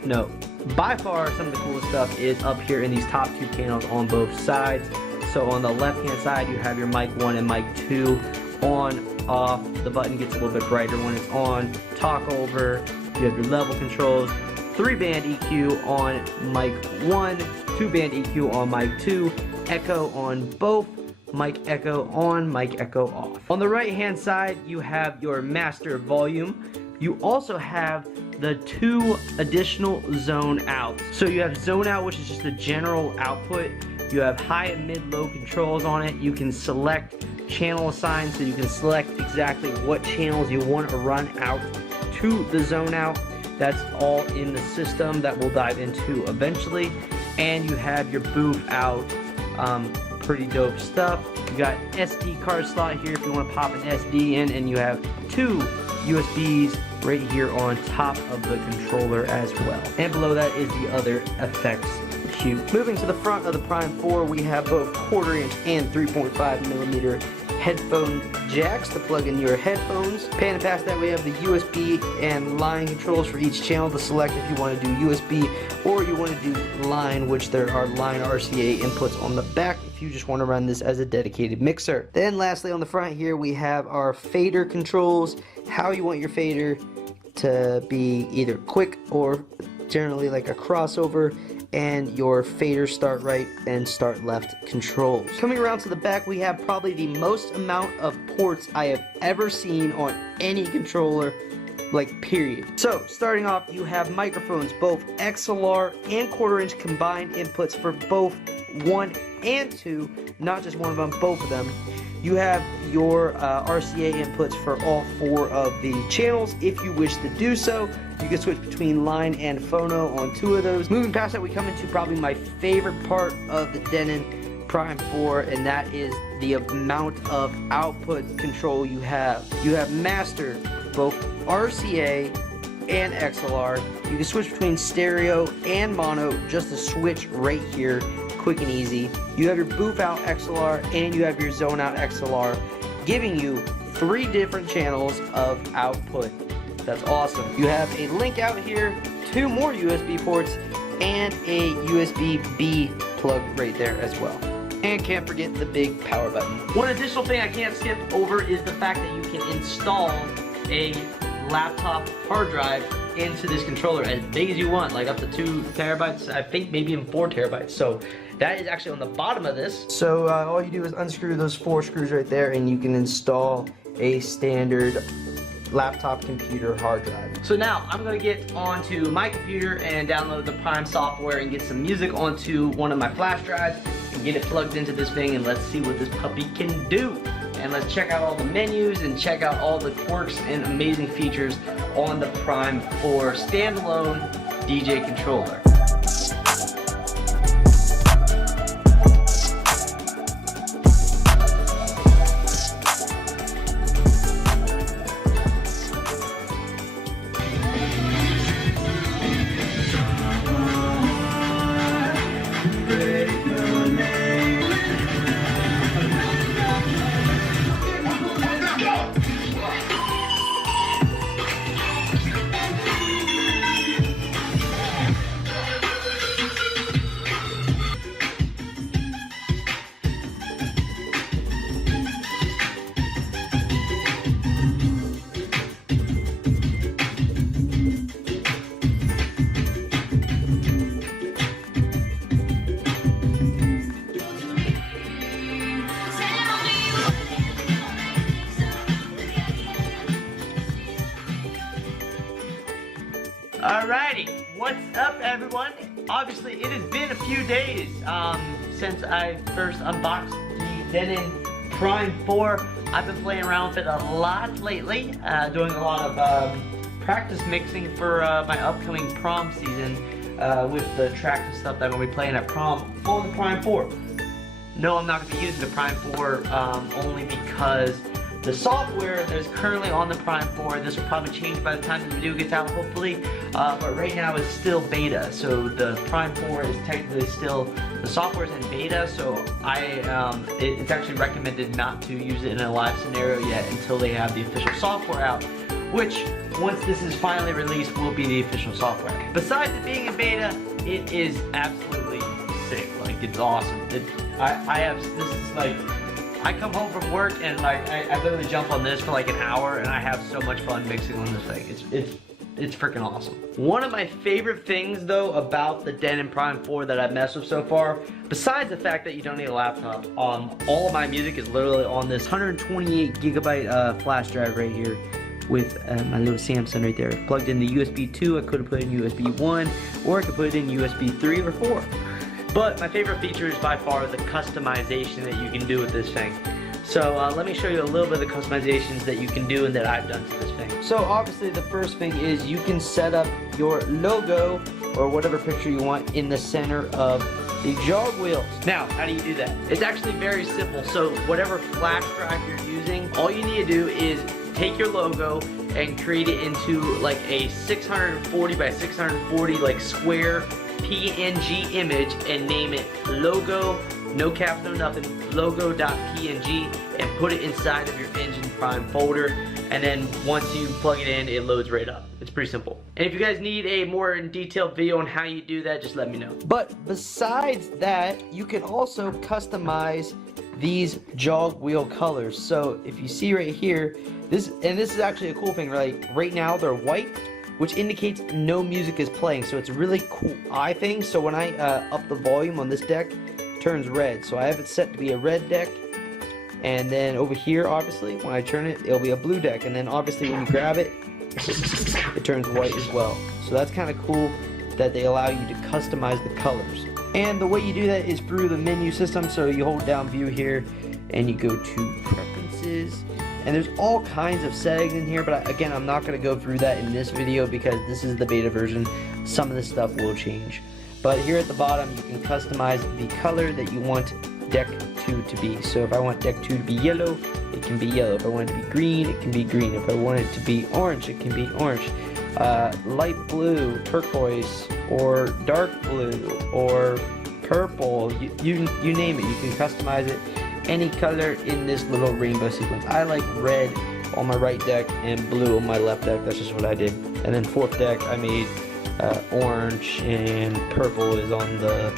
no, by far some of the coolest stuff is up here in these top 2 panels on both sides. So on the left hand side you have your mic 1 and mic 2 on, off. The button gets a little bit brighter when it's on. Talk over, you have your level controls, 3-band EQ on mic 1, 2-band EQ on mic 2, echo on both. Mic echo on, mic echo off. On the right hand side you have your master volume. You also have the 2 additional zone outs. So you have zone out, which is just a general output. You have high and mid low controls on it. You can select channel assign, so you can select exactly what channels you want to run out to the zone out. That's all in the system that we'll dive into eventually. And you have your booth out. Pretty dope stuff. You got SD card slot here if you want to pop an SD in, and you have 2 USBs right here on top of the controller as well. And below that is the other effects cube. Moving to the front of the Prime 4, we have both 1/4" and 3.5mm headphone jacks to plug in your headphones. Panning past that, we have the USB and line controls for each channel to select if you want to do USB or you want to do line, which there are line RCA inputs on the back if you just want to run this as a dedicated mixer. Then lastly on the front here we have our fader controls, how you want your fader to be either quick or generally like a crossover, and your fader start right and start left controls. Coming around to the back, we have probably the most amount of ports I have ever seen on any controller like period. So starting off, you have microphones, both XLR and 1/4 inch combined inputs for both 1 and 2, not just one of them, both of them. You have your RCA inputs for all 4 of the channels if you wish to do so. You can switch between line and phono on 2 of those. Moving past that, we come into probably my favorite part of the Denon Prime 4, and that is the amount of output control you have. You have master, both RCA and XLR. You can switch between stereo and mono, just a switch right here, quick and easy. You have your booth out XLR and you have your zone out XLR, giving you 3 different channels of output. That's awesome. You have a link out here, 2 more USB ports, and a USB-B plug right there as well. And can't forget the big power button. One additional thing I can't skip over is the fact that you can install a laptop hard drive into this controller as big as you want, like up to 2 terabytes, I think maybe even 4 terabytes. So that is actually on the bottom of this. So all you do is unscrew those 4 screws right there and you can install a standard laptop computer hard drive. So now I'm gonna get onto my computer and download the Prime software and get some music onto one of my flash drives and get it plugged into this thing, and let's see what this puppy can do. And let's check out all the menus and check out all the quirks and amazing features on the Prime 4 standalone DJ controller. Alrighty, what's up everyone? Obviously it has been a few days since I first unboxed the Denon Prime 4. I've been playing around with it a lot lately, doing a lot of practice mixing for my upcoming prom season with the tracks and stuff that I'm going to be playing at prom on the Prime 4. No, I'm not going to be using the Prime 4 only because the software that is currently on the Prime 4, this will probably change by the time the video gets out, hopefully, but right now it's still beta, so the Prime 4 is technically still, the software is in beta, so it's actually recommended not to use it in a live scenario yet until they have the official software out, which, once this is finally released, will be the official software. Besides it being in beta, it is absolutely sick, like, it's awesome. This is like, I come home from work and like I literally jump on this for like an hour and I have so much fun mixing on this thing. It's freaking awesome. One of my favorite things though about the Denon Prime 4 that I've messed with so far, besides the fact that you don't need a laptop, all of my music is literally on this 128 gigabyte flash drive right here with my little Samsung right there. Plugged in the USB 2, I could have put in USB 1, or I could put it in USB 3 or 4. But my favorite feature is by far the customization that you can do with this thing. So let me show you a little bit of the customizations that you can do and that I've done to this thing. So obviously the first thing is you can set up your logo or whatever picture you want in the center of the jog wheels. Now, how do you do that? It's actually very simple. So whatever flash drive you're using, all you need to do is take your logo and create it into like a 640 by 640 like square PNG image and name it logo, no caps, no nothing, logo.png, and put it inside of your Engine Prime folder, and then once you plug it in, it loads right up. It's pretty simple. And if you guys need a more detailed video on how you do that, just let me know. But besides that, you can also customize these jog wheel colors. So if you see right here, this is actually a cool thing, like right now they're white, which indicates no music is playing, so it's a really cool eye thing. So when I up the volume on this deck, it turns red. So I have it set to be a red deck, and then over here, obviously, when I turn it, it'll be a blue deck, and then obviously when you grab it, it turns white as well. So that's kind of cool that they allow you to customize the colors. And the way you do that is through the menu system. So you hold down view here and you go to preferences, and there's all kinds of settings in here, but again, I'm not going to go through that in this video because this is the beta version. Some of this stuff will change. But here at the bottom, you can customize the color that you want deck 2 to be. So if I want deck 2 to be yellow, it can be yellow. If I want it to be green, it can be green. If I want it to be orange, it can be orange. Light blue, turquoise, or dark blue, or purple, you name it. You can customize it any color in this little rainbow sequence. I like red on my right deck and blue on my left deck. That's just what I did. And then fourth deck, I made orange, and purple is on the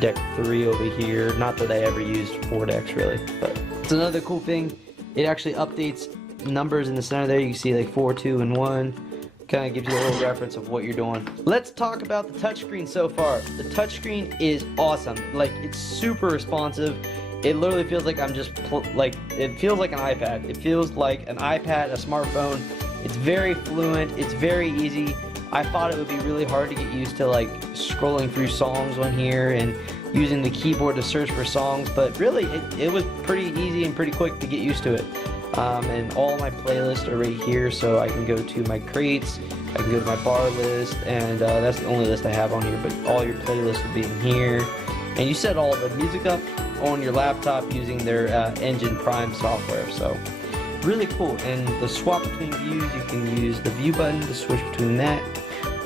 deck 3 over here. Not that I ever used 4 decks really, but it's another cool thing. It actually updates numbers in the center there. You can see like 4, 2, and 1. Kind of gives you a little reference of what you're doing. Let's talk about the touchscreen so far. The touchscreen is awesome. Like, it's super responsive. It literally feels like I'm just it feels like an iPad. It feels like an iPad, a smartphone. It's very fluent. It's very easy. I thought it would be really hard to get used to like scrolling through songs on here and using the keyboard to search for songs, but really it was pretty easy and pretty quick to get used to it. And all my playlists are right here, so I can go to my crates, I can go to my bar list, and that's the only list I have on here, but all your playlists will be in here. And you set all the music up on your laptop using their Engine Prime software, so really cool. And the swap between views, you can use the view button to switch between that.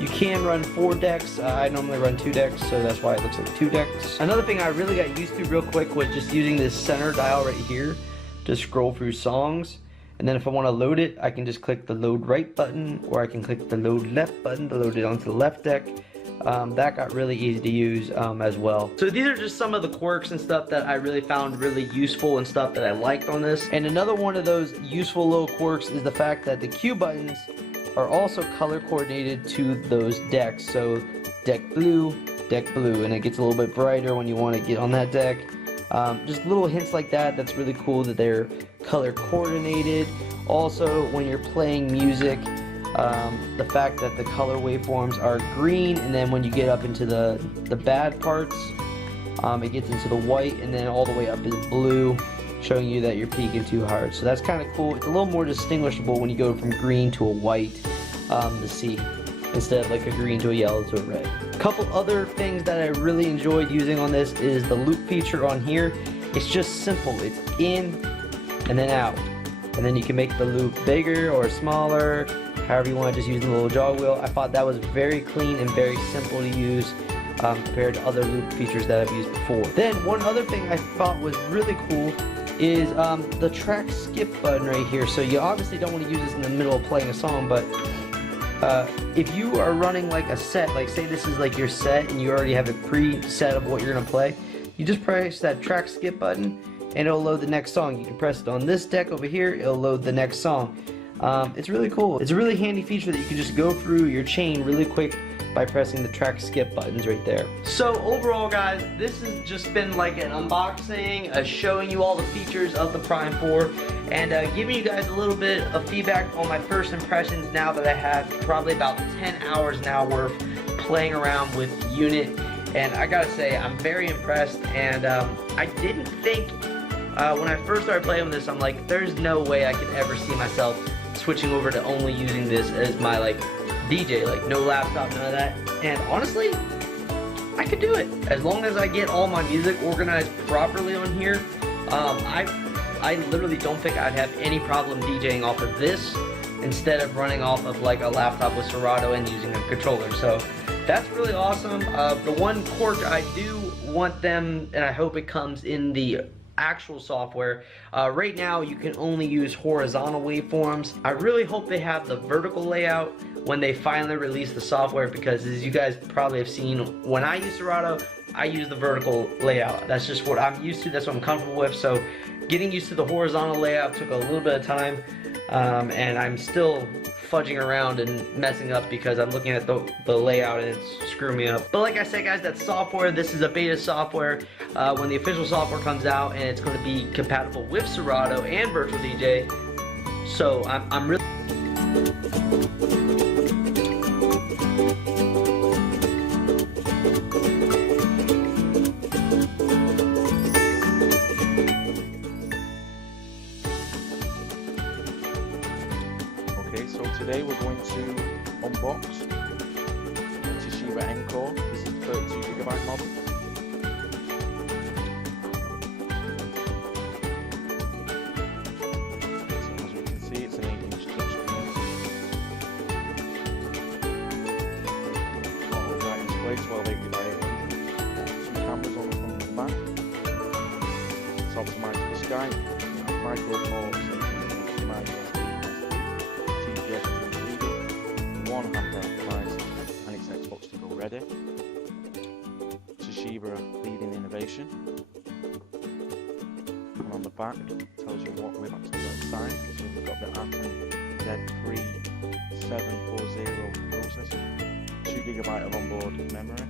You can run 4 decks. I normally run 2 decks, so that's why it looks like 2 decks. Another thing I really got used to real quick was just using this center dial right here to scroll through songs. And then if I want to load it, I can just click the load right button, or I can click the load left button to load it onto the left deck. That got really easy to use as well. So these are just some of the quirks and stuff that I really found really useful and stuff that I liked on this. And another one of those useful little quirks is the fact that the Q buttons are also color coordinated to those decks. So deck blue, and it gets a little bit brighter when you want to get on that deck. Just little hints like that. That's really cool that they're color coordinated. Also, when you're playing music, the fact that the color waveforms are green, and then when you get up into the bad parts, it gets into the white, and then all the way up is blue, showing you that you're peaking too hard. So that's kind of cool. It's a little more distinguishable when you go from green to a white to see, instead of like a green to a yellow to a red. A couple other things that I really enjoyed using on this is the loop feature on here. It's just simple. It's in and then out, and then you can make the loop bigger or smaller, however you want, just using the little jog wheel. I thought that was very clean and very simple to use compared to other loop features that I've used before. Then one other thing I thought was really cool is the track skip button right here. So you obviously don't want to use this in the middle of playing a song, but if you are running like a set, like say this is like your set and you already have a preset of what you're going to play, you just press that track skip button and it'll load the next song. You can press it on this deck over here, it'll load the next song. It's really cool. It's a really handy feature that you can just go through your chain really quick by pressing the track skip buttons right there. So overall guys, this has just been like an unboxing, showing you all the features of the Prime 4, and giving you guys a little bit of feedback on my first impressions now that I have probably about 10 hours now worth playing around with the unit. And I gotta say, I'm very impressed, and I didn't think, when I first started playing with this, I'm like, there's no way I could ever see myself switching over to only using this as my like DJ, like no laptop, none of that. And honestly, I could do it as long as I get all my music organized properly on here. I literally don't think I'd have any problem DJing off of this instead of running off of like a laptop with Serato and using a controller. So that's really awesome. The one quirk I do want them, and I hope it comes in the actual software. Right now you can only use horizontal waveforms. I really hope they have the vertical layout when they finally release the software, because as you guys probably have seen, when I use Serato, I use the vertical layout. That's just what I'm used to, that's what I'm comfortable with. So getting used to the horizontal layout took a little bit of time, and I'm still fudging around and messing up because I'm looking at the layout and it's screwing me up. But like I said guys, that's software. This is a beta software. When the official software comes out, and it's going to be compatible with Serato and Virtual DJ. So I'm really Okay, so today we're going to unbox the Toshiba Encore. This is the 32GB model. So as we can see, it's an 8-inch touchscreen. Right display, 1280x800. Two cameras on the front and the back. It's optimized for Sky. Micro ports, so you can optimize GPS is included, one handheld device, and it's Xbox to go ready. Toshiba leading innovation. And on the back it tells you what we've actually got inside. So we've got the Atom Z3740 processor, 2GB of onboard memory,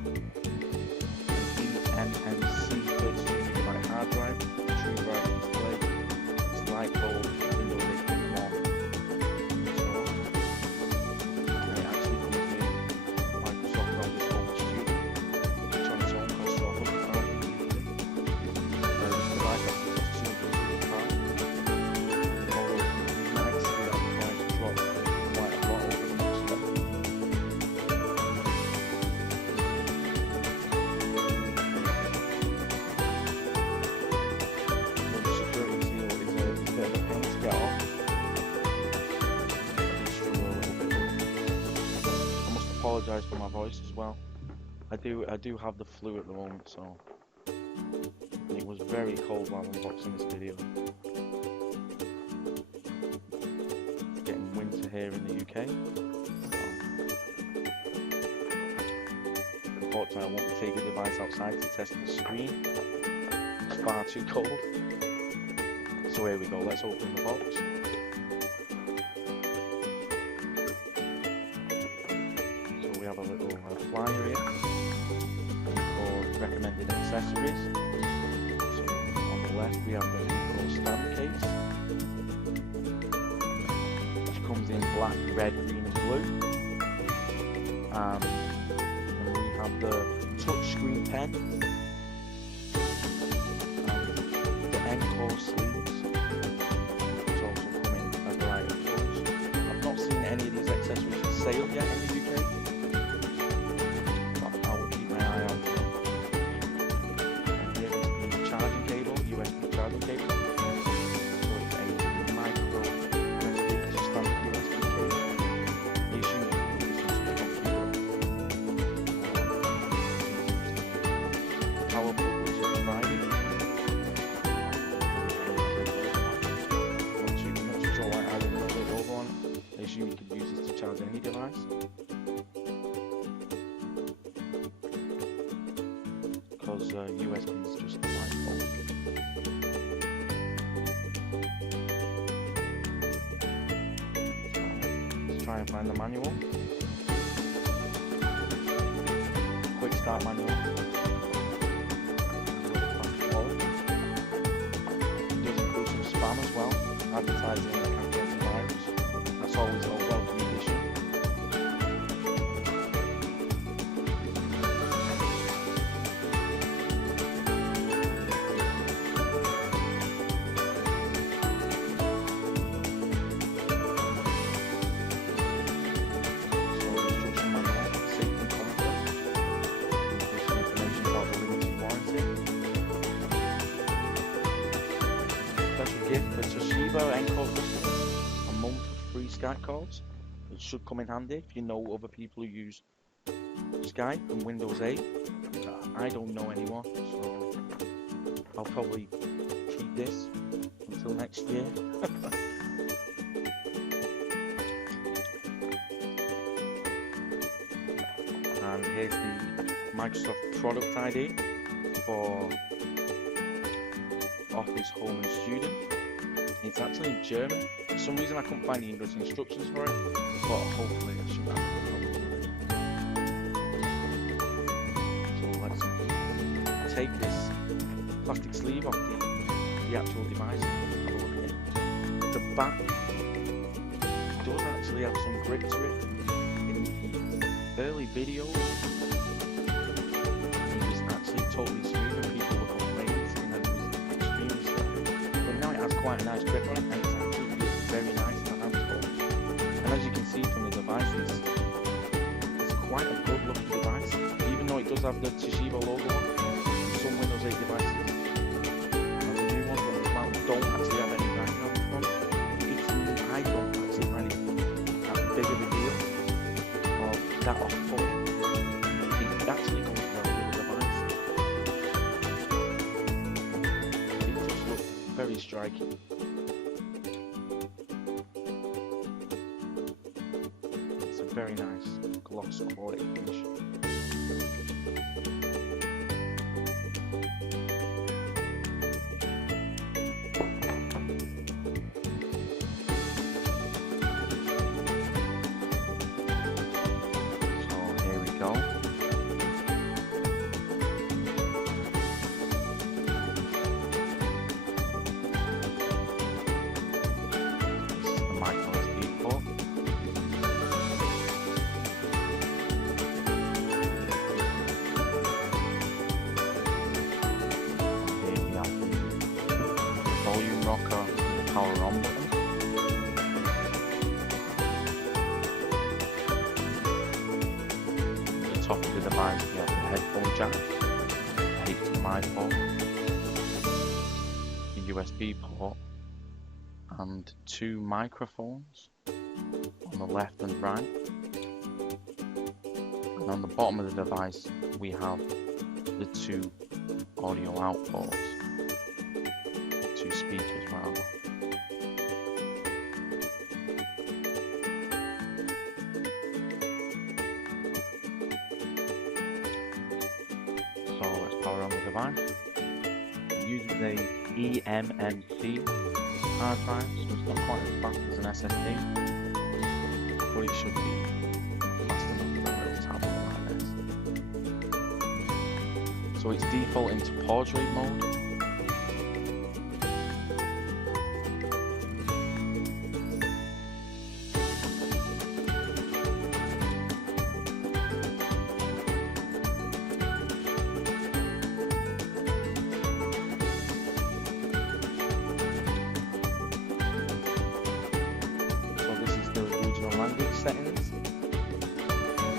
an eMMC 32GB hard drive, true bright display, light bulb, Windows 8.1. Apologise for my voice as well. I do have the flu at the moment, so and it was very cold while unboxing this video. It's getting winter here in the UK. Unfortunately, I want to take the device outside to test the screen. It's far too cold. So here we go. Let's open the box. We have a little flyer here for recommended accessories. So on the left we have the Moto stand case, which comes in black, red, green and blue. And then we have the touchscreen pen and the Encore sleeves, which also come in a variety of colours. I've not seen any of these accessories for sale yet in the UK. USB charging cable. So it's a micro USB, standard USB cable. You should use this to your computer. Power plug which is provided. Not too sure why I didn't put the logo on it. They assume you could use this to charge any device. Because USB is just the light. Try and find the manual. Quick start manual. It does include some spam as well, advertising the campaign virus. That's always a welcome addition. Gift for Toshiba Encore customers, a month of free Skype calls. It should come in handy if you know other people who use Skype and Windows 8. I don't know anyone, so I'll probably keep this until next year. And here's the Microsoft product ID for Office, Home and Student. It's actually in German. For some reason I couldn't find the English instructions for it, but hopefully I shouldn't have a problem. So let's take this plastic sleeve off the actual device and have a look at it. The back does actually have some grip to it. In the early videos, it was actually totally smooth and people were complaining saying that it was extremely slippery. But now it has quite a nice grip on it and it's actually feels very nice in the handhold. And as you can see from the devices, it's quite a good looking device. Even though it does have the Toshiba logo on some Windows 8 devices, and the new ones that don't actually have any branding on the front, I don't actually find it that big of a deal or that off-putting. It actually goes well with the device. It just looks very striking. It's a very nice gloss quality finish. Go. This is the micro SD port. Here we have the volume rocker and the power on button. Top of the device we have the headphone jack, HDMI port, the USB port, and two microphones on the left and right. And on the bottom of the device we have the two audio outputs, two speakers rather. So let's power on the device. It uses a eMMC hard drive, so it's not quite as fast as an SSD, but it should be fast enough for a little tablet like this. So it's default into portrait mode. Language settings.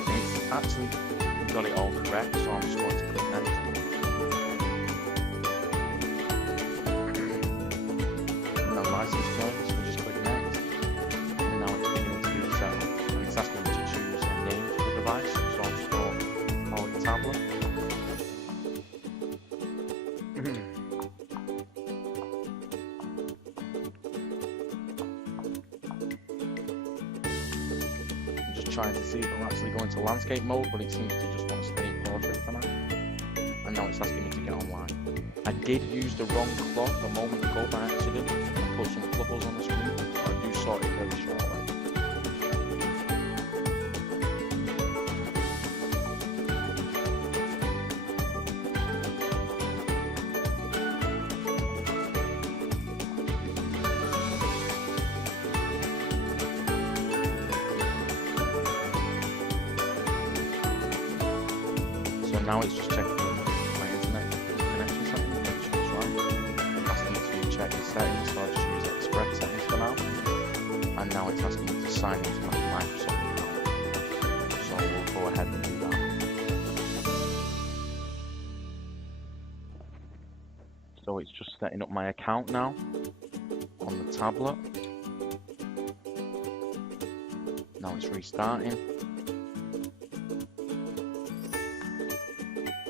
It's actually got it all correct, so I'm just going to click next. And the license join, so we just click next. And now it's beginning to do the setup. And it's asking me to choose a name for the device, so I'll just call it tablet. Trying to see if I'm actually going to landscape mode, but it seems to just want to stay in portrait for now. And now it's asking me to get online. I did use the wrong cloth a moment ago by accident and put some fluffles on the screen, so I do sort it very shortly. So now it's just checking my internet connection settings, make sure it's right. Asking me to check the settings, so I'll just use Express settings for now. And now it's asking me to sign into my Microsoft account. So we'll go ahead and do that. So it's just setting up my account now on the tablet. Now it's restarting.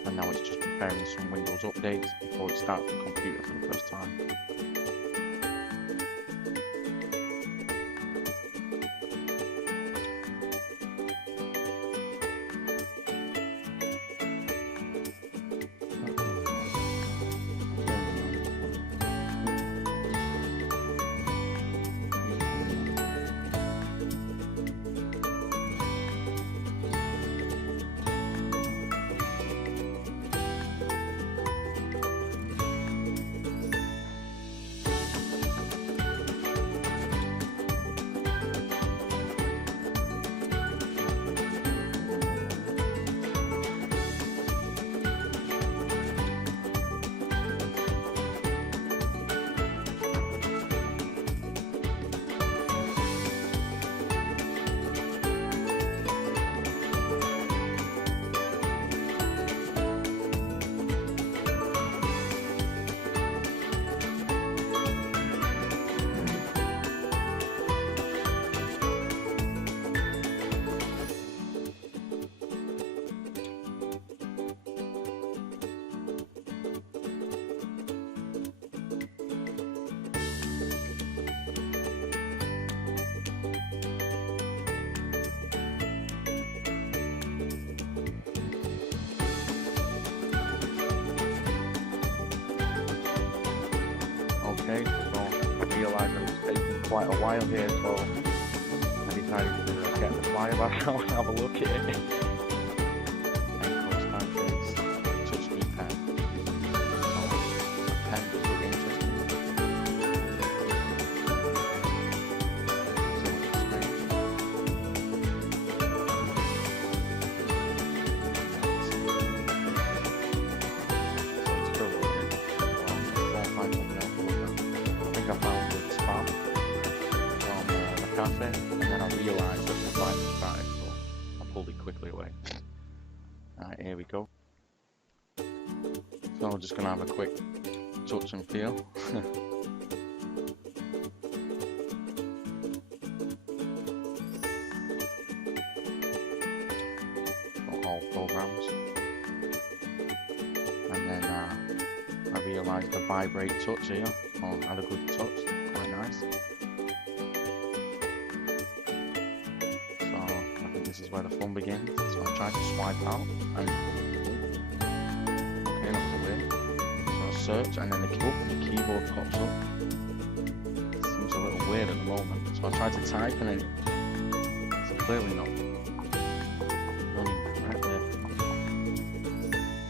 And now it's just preparing some Windows updates before it starts the computer for the first time. quite a while here, so I decided to get the flyer back out and have a look at it. Encore pancakes, touchscreen pen. So, pen does look interesting. I found it spam from the cafe, and then I realised that the flight was started, so I pulled it quickly away. Alright, here we go. So I'm just going to have a quick touch and feel. Got all programs. And then I realised the vibrate touch here. Oh, had a good touch, quite nice. So I think this is where the fun begins. So I tried to swipe out and okay, that was weird. So I search and then the keyboard pops up. It seems a little weird at the moment. So I tried to type and then it's clearly not running correctly.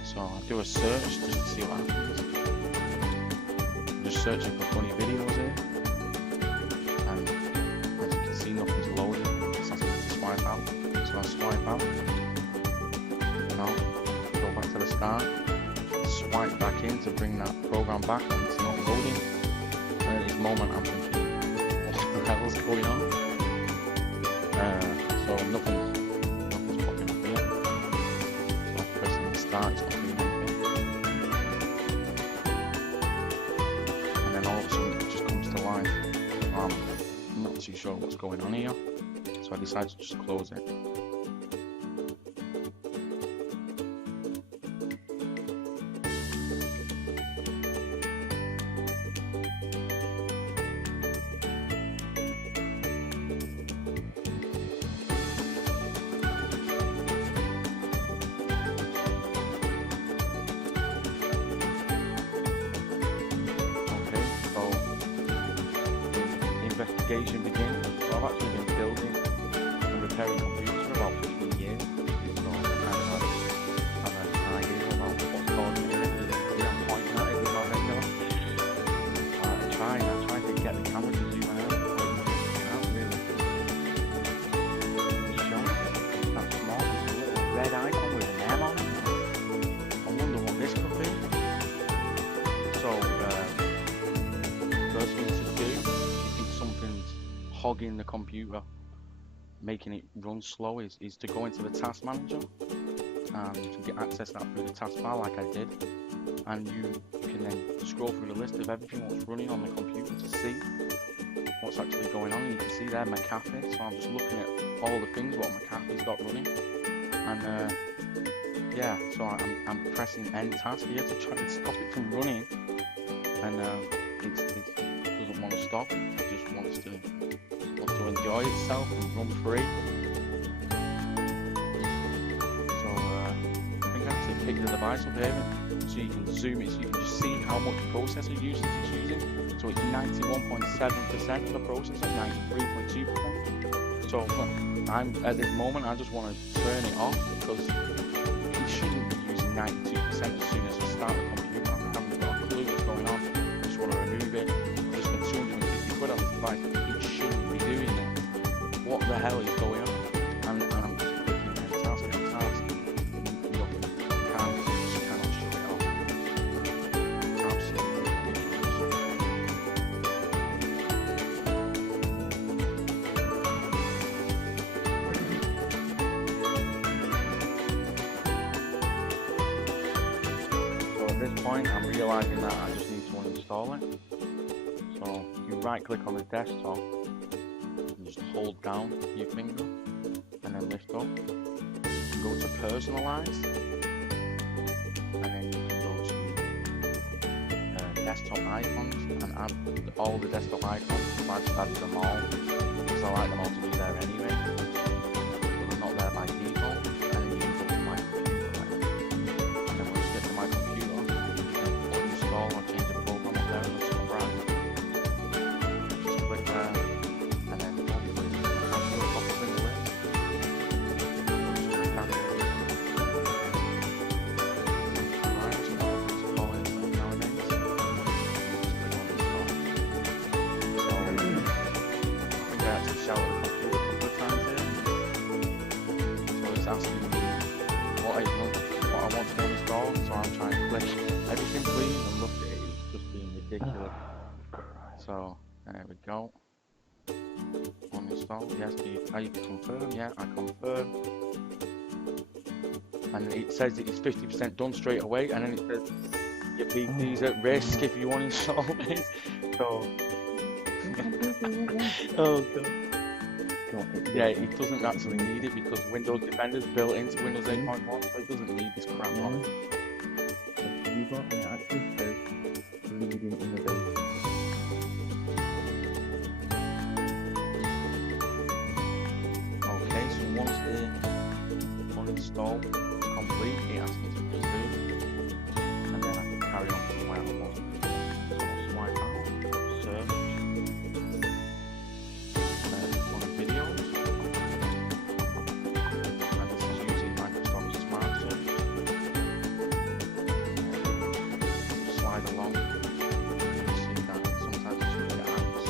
So I do a search just to see what happens. Searching for funny videos here, and as you can see, nothing's loaded. It's asking me to swipe out, so I swipe out. Now go back to the start, swipe back in to bring that program back, and it's not loading. And at this moment, I'm thinking, what the hell's going on? So nothing's popping up here. So I'm pressing the start. It's not doing anything. All of a sudden it just comes to life. I'm not too sure what's going on here, so I decided to just close it. Investigation begins. So I've actually been building and repairing computers for about 15 years. So I kind of have an idea about what's causing it. I'm pointing at it with my finger. I try to get the camera to zoom out, but you can't really show it. That's small. There's a little red icon with an M on it. I wonder what this could be. So first thing to do, hogging the computer, making it run slow, is to go into the task manager and to get access that through the taskbar like I did, and you can then scroll through the list of everything what's running on the computer to see what's actually going on. And you can see there McAfee, so I'm just looking at all the things what McAfee's got running, and yeah, so I'm pressing end task here to try to stop it from running, and it doesn't want to stop, it just wants to enjoy itself and run free. So I think I actually picked the device up here so you can zoom it, so you can just see how much processor usage it's using. So it's 91.7% of the processor, 93.2%. So I'm at this moment, I just want to turn it off, because it shouldn't be using 92% as soon as I start the computer. I haven't got a clue what's going on. I just want to remove it. I've just spent 250 quid on this device. It shouldn't be doing it. What the hell is going on? And I'm just clicking end task. Look, just cannot shut it off. Absolutely ridiculous. So at this point, I'm realising that I just need to uninstall it. So you right click on the desktop, just hold down your finger and then lift up. You can go to personalize, and then you can go to desktop icons and add all the desktop icons. I just added them all because I like them all to be there anyway, but they're not there by default. And then you can go to my computer, and then once you get to my computer, you can uninstall or change the program up there and it's right. Just click there. want to uninstall, so I'm trying to click everything clean and look at it, it's just being ridiculous. So there we go. Uninstall, yes, are you confirm? Yeah, I confirm. And it says that it's 50% done straight away, and then it says your PC is at risk if you uninstall this. So oh god. Yeah, it doesn't actually need it because Windows Defender is built into Windows 8.1, so it doesn't need this crap on it. It actually says leading innovation. Okay, so once the uninstall is complete, it asks me to resume, and then I can carry on from where I was. So I'll swipe out, search, on videos, and this is using Microsoft Smart Search. Slide along, you see that sometimes it's using the apps,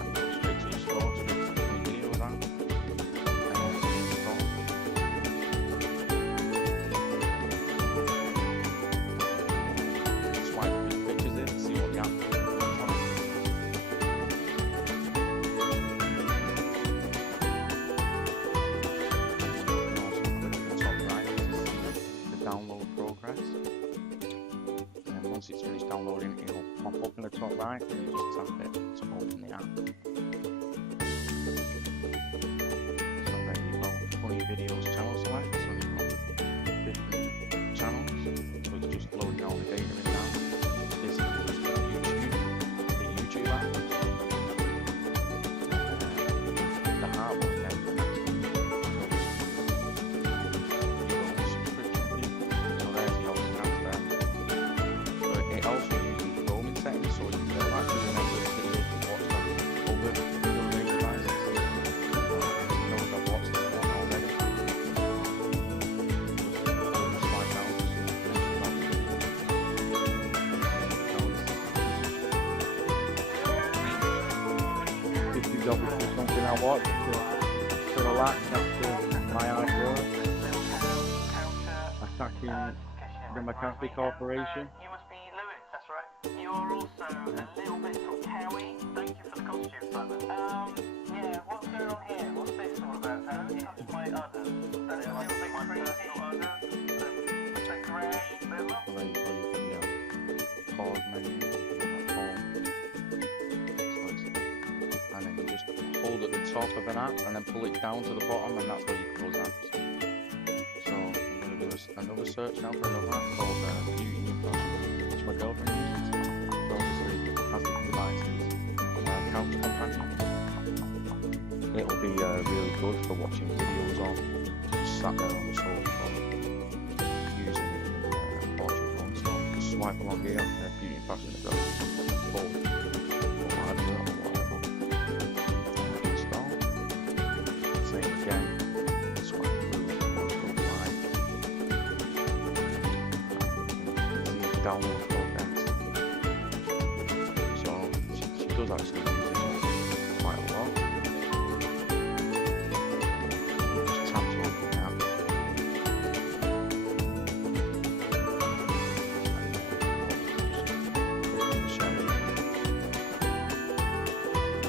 and go straight to your store, straight to the videos app, and then install. Swipe these pictures in, see what the app looks like. Download progress, and then once it's finished downloading, it'll pop up in the top right, and you just tap it to open the app. So there you go, funny videos channel select, so you've got different channels, so it's just loading all the data in now. This is just the YouTube app. The heart button then the next one. It also uses roaming settings, so you can actually remember the videos you watched on over your devices. You know I've watched this one already. Just swipe down to see about the video. This is obviously something I watch to relax after my hard work. Attacking the McAfee Corporation. You must be Lewis, that's right. You're also a little bit sort of cowy. Thank you for the costume, Simon. Yeah, what's going on here? What's this all about? Touch my udders. That's a little bit crazy. The grey, the Pause menu, home. And then you just hold at the top of an app and then pull it down to the bottom, and that's where you close apps. So I'm going to do another search now for another app called Beauty and Fashion, which my girlfriend uses. So obviously has the devices couch companion. It'll be really good for watching videos on, just sat there on the sofa using portrait phone. So just swipe along here, Beauty and Fashion, and go full advert or whatever. Install. Same again. Swipe through. Download progress. So she does actually use it quite a lot. Just tap to open the app. Share it.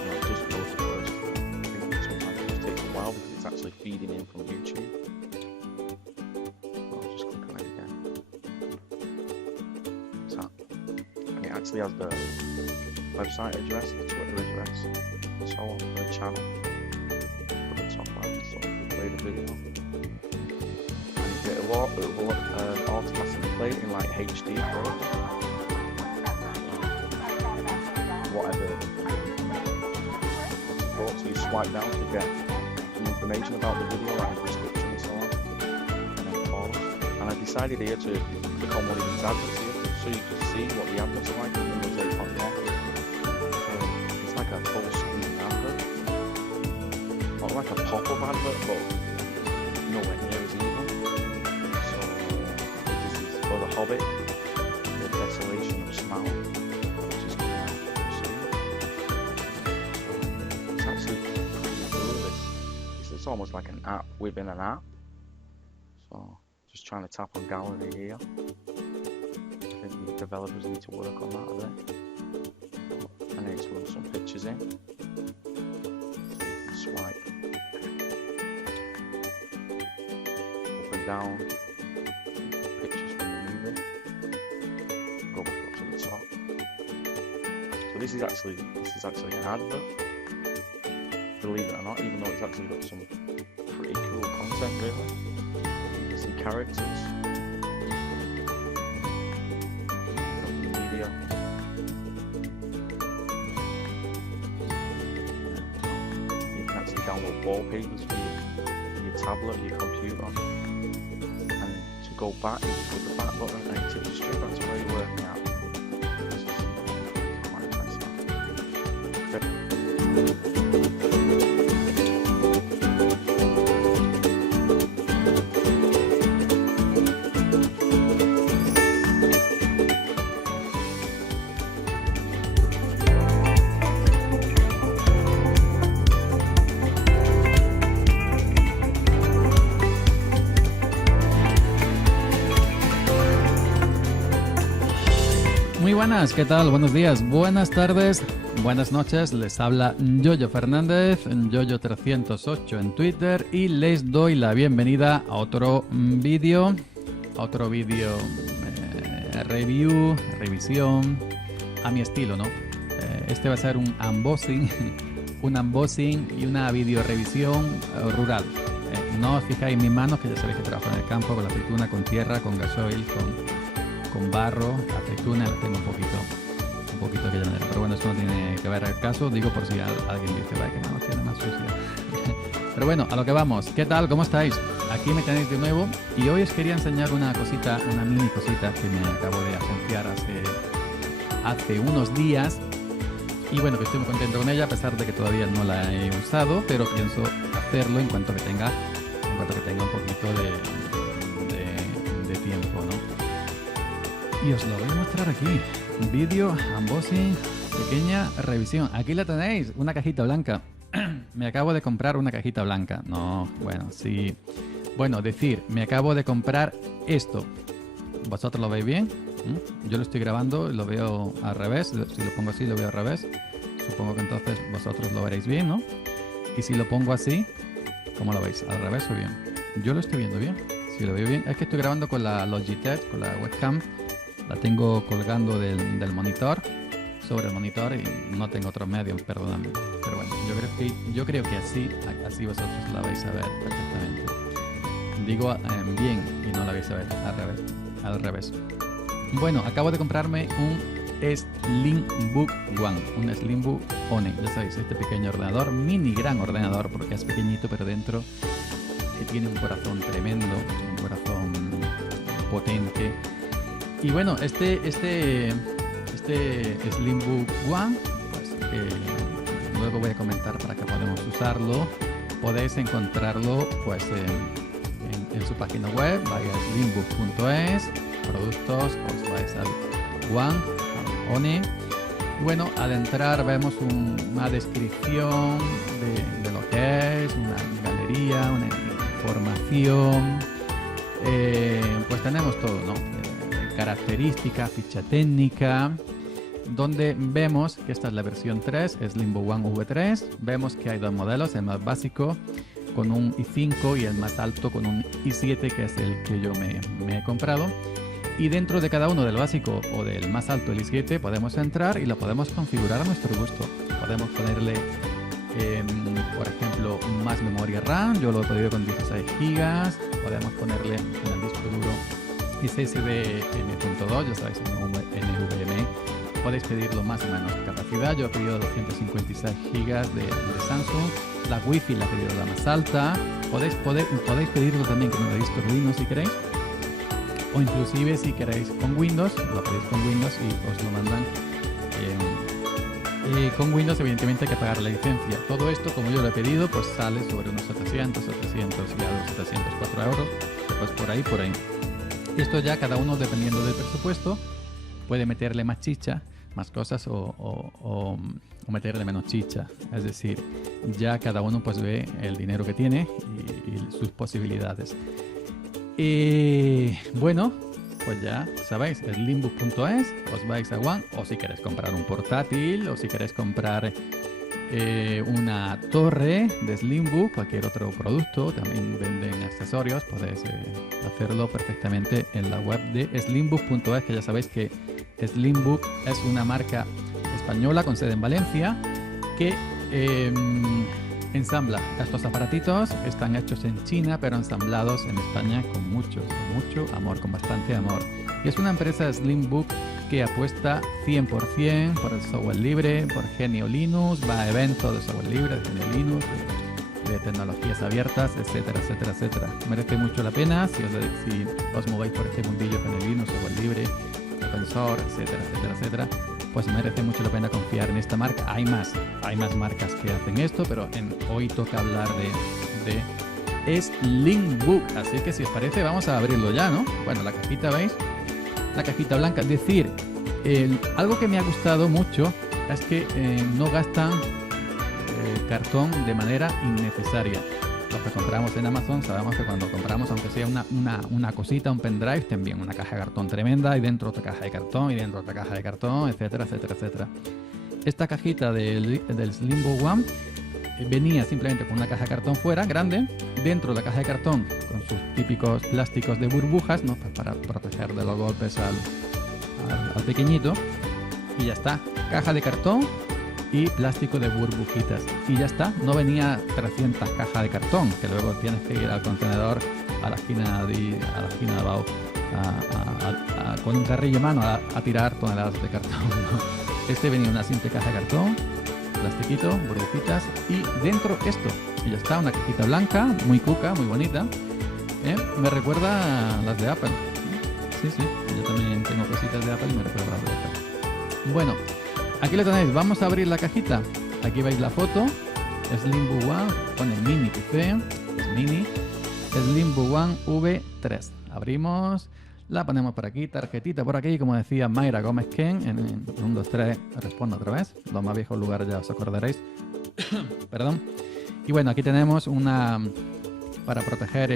It just loads the first. I think sometimes it just takes a while because it's actually feeding in from YouTube. I'll just click on it again. And it actually has the website address, the Twitter address, and so on for the channel. Put the top right, so you can play the video. And it will automatically play it in like HD quality. Whatever support, so you swipe down to get some information about the video, like the description and so on, and then pause. And I decided here to click on one of these adverts here, so you can see what the adverts are like in Windows 8.1. So it's like a full screen advert. Not like a pop-up advert, but nowhere near as evil. So this is for The Hobbit, The Desolation of Smaug, which is coming out soon. So it's actually pretty cool. It's almost like an app within an app. So Just trying to tap on gallery here. I think the developers need to work on that a bit. I need to run some pictures in. Swipe up and down. Pictures from the movie. Go back up to the top. So this is actually an advert. Believe it or not, even though it's actually got some pretty cool content, really. You can see characters, media. You can actually download wallpapers for your tablet, your computer. And to go back, you just click the back button and it takes you straight back to where you're working at. This is quite nice stuff. Okay. Muy buenas, ¿qué tal? Buenos días, buenas tardes, buenas noches. Les habla Yoyo Fernández, Yoyo308 en Twitter, y les doy la bienvenida a otro vídeo, revisión, a mi estilo, ¿no? Este va a ser un unboxing, y una video revisión rural. No os fijáis en mis manos, que ya sabéis que trabajo en el campo con la aceituna, con tierra, con gasoil, con barro, aceituna, la tengo un poquito de aquella manera. Pero bueno, eso no tiene que ver el caso, digo por si alguien dice, vaya, que no tiene más sucia. Pero bueno, a lo que vamos. ¿Qué tal? ¿Cómo estáis? Aquí me tenéis de nuevo y hoy os quería enseñar una cosita, una mini cosita que me acabo de agenciar hace unos días. Y bueno, que estoy muy contento con ella, a pesar de que todavía no la he usado, pero pienso hacerlo en cuanto que tenga un poquito de tiempo, ¿no? Y os lo voy a mostrar aquí. Vídeo, unboxing, pequeña revisión. Aquí la tenéis, una cajita blanca. Me acabo de comprar una cajita blanca. No, bueno, sí. Bueno, me acabo de comprar esto. ¿Vosotros lo veis bien? Yo lo estoy grabando, lo veo al revés. Si lo pongo así, lo veo al revés. Supongo que entonces vosotros lo veréis bien, ¿no? Y si lo pongo así, ¿cómo lo veis? ¿Al revés o bien? Yo lo estoy viendo bien. Si lo veo bien. Es que estoy grabando con la Logitech, con la webcam. La tengo colgando del monitor, sobre el monitor, y no tengo otros medios, perdóname. Pero bueno, yo creo que así vosotros la vais a ver perfectamente. Digo bien y no la vais a ver al revés. Bueno, acabo de comprarme un SlimBook One, un SlimBook One. Ya sabéis, este pequeño ordenador, mini gran ordenador, porque es pequeñito, pero dentro tiene un corazón tremendo, un corazón potente. Y bueno, este SlimBook One, pues luego voy a comentar para que podamos usarlo. Podéis encontrarlo pues en su página web, vaya a slimbook.es, productos, os vais al One. Bueno, al entrar vemos una descripción de lo que es, una galería, una información. Pues tenemos todo, ¿no? Característica, ficha técnica, donde vemos que esta es la versión 3, SlimBook One V3. Vemos que hay dos modelos, el más básico con un i5 y el más alto con un i7, que es el que yo me he comprado. Y dentro de cada uno, del básico o del más alto, el i7, podemos entrar y lo podemos configurar a nuestro gusto. Podemos ponerle, por ejemplo, más memoria RAM. Yo lo he pedido con 16 GB. Podemos ponerle en el disco duro SSD M.2, ya sabéis, NVMe. Podéis pedirlo más o menos capacidad. Yo he pedido 256 GB de Samsung. La Wi-Fi la he pedido la más alta. Podéis pedirlo también con el disco Linux si queréis. O inclusive si queréis con Windows, lo pedís con Windows y os lo mandan con Windows. Evidentemente hay que pagar la licencia. Todo esto, como yo lo he pedido, pues sale sobre unos 700 y algo, 704 euros. Pues por ahí. Esto ya cada uno, dependiendo del presupuesto, puede meterle más chicha, más cosas o meterle menos chicha. Es decir, ya cada uno pues ve el dinero que tiene y sus posibilidades. Bueno, pues ya sabéis, SlimBook.es, os vais a One, o si queréis comprar un portátil, o si queréis comprar una torre de SlimBook, cualquier otro producto, también venden accesorios, podéis hacerlo perfectamente en la web de SlimBook.es, que ya sabéis que SlimBook es una marca española con sede en Valencia que ensambla estos aparatitos. Están hechos en China pero ensamblados en España con mucho amor, con bastante amor. Y es una empresa SlimBook que apuesta 100% por el software libre, por Genio Linux, va a eventos de software libre, de Genio Linux, de tecnologías abiertas, etcétera, etcétera, etcétera. Merece mucho la pena si os movéis por este mundillo Genio Linux, software libre, open source, etcétera, etcétera, etcétera. Pues merece mucho la pena confiar en esta marca. Hay más marcas que hacen esto, pero hoy toca hablar de SlimBook. Así que si os parece, vamos a abrirlo ya, ¿no? Bueno, la cajita, ¿veis? La cajita blanca. Decir, algo que me ha gustado mucho es que no gastan cartón de manera innecesaria. Los que compramos en Amazon sabemos que cuando compramos, aunque sea una cosita, un pendrive, también una caja de cartón tremenda y dentro otra caja de cartón y dentro otra caja de cartón, etcétera, etcétera, etcétera. Esta cajita del SlimBook One venía simplemente con una caja de cartón fuera, grande, dentro de la caja de cartón con sus típicos plásticos de burbujas, ¿no? Pues para proteger de los golpes al pequeñito, y ya está. Caja de cartón y plástico de burbujitas y ya está. No venía 300 cajas de cartón que luego tienes que ir al contenedor a la esquina de abajo con un carrillo en mano a tirar toneladas de cartón, ¿no? Este venía una simple caja de cartón, plastiquito, burbujitas y dentro esto, y ya está. Una cajita blanca, muy cuca, muy bonita, me recuerda a las de Apple. Sí, yo también tengo cositas de Apple y me recuerda a las de Apple. Bueno, aquí lo tenéis. Vamos a abrir la cajita. Aquí veis la foto. SlimBook One, pone mini PC, es mini. SlimBook One V3. Abrimos, la ponemos por aquí, tarjetita por aquí, como decía Mayra Gómez Ken en 1, 2, 3, respondo otra vez. Los más viejos lugares ya os acordaréis. Perdón. Y bueno, aquí tenemos una para proteger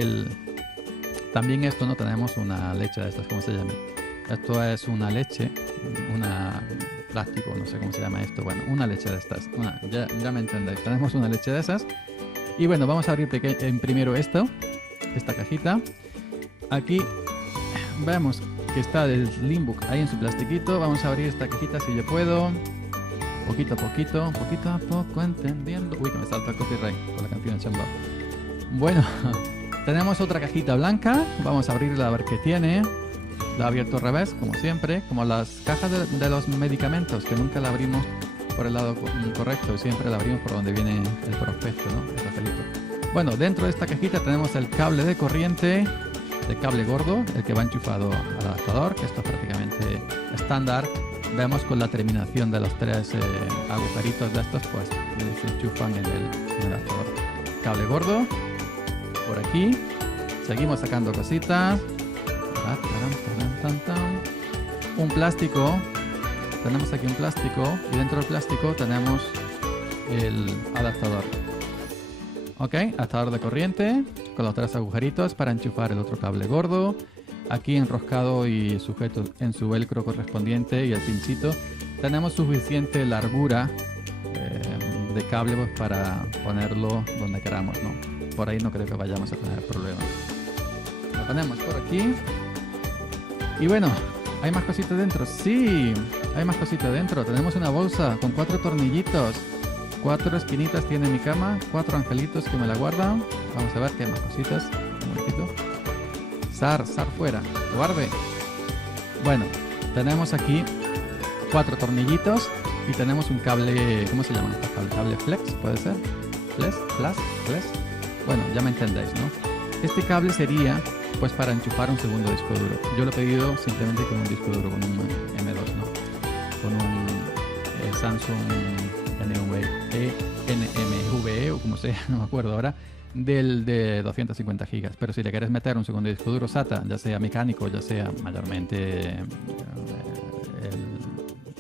también esto, no tenemos una leche de estas, ¿cómo se llama? Esto es una leche, una plástico, no sé cómo se llama esto. Bueno, una leche de estas. Ya me entendéis. Tenemos una leche de esas. Y bueno, vamos a abrir primero esta cajita. Aquí vemos que está el SlimBook ahí en su plastiquito. Vamos a abrir esta cajita si yo puedo. Poquito a poco, entendiendo. Uy, que me salta el copyright con la canción de Chamba. Bueno, tenemos otra cajita blanca. Vamos a abrirla a ver qué tiene. La he abierto al revés, como siempre, como las cajas de los medicamentos, que nunca la abrimos por el lado correcto, siempre la abrimos por donde viene el prospecto, ¿no? El papelito. Bueno, dentro de esta cajita tenemos el cable de corriente, el cable gordo, el que va enchufado al adaptador, que esto es prácticamente estándar. Vemos con la terminación de los 3 agujeritos de estos, pues se enchufan en el adaptador. Cable gordo, por aquí. Seguimos sacando cositas. Un plástico, tenemos aquí un plástico y dentro del plástico tenemos el adaptador. Ok, adaptador de corriente con los 3 agujeritos para enchufar el otro cable gordo. Aquí enroscado y sujeto en su velcro correspondiente y el pinchito. Tenemos suficiente largura de cable pues, para ponerlo donde queramos, ¿no? Por ahí no creo que vayamos a tener problemas. Lo ponemos por aquí. Y bueno, ¿hay más cositas dentro? Sí, hay más cositas dentro. Tenemos una bolsa con 4 tornillitos. 4 esquinitas tiene mi cama. 4 angelitos que me la guardan. Vamos a ver qué hay más cositas. Un momentito. Sar fuera. Guarde. Bueno, tenemos aquí 4 tornillitos. Y tenemos un cable, ¿cómo se llama este cable? ¿Cable flex? ¿Puede ser? ¿Flex? Bueno, ya me entendéis, ¿no? Este cable sería pues para enchufar un segundo disco duro. Yo lo he pedido simplemente con un disco duro, con un M2, ¿no? Con un Samsung NMVE o como sea, no me acuerdo ahora, de 250 gigas. Pero si le quieres meter un segundo disco duro SATA, ya sea mecánico, ya sea mayormente el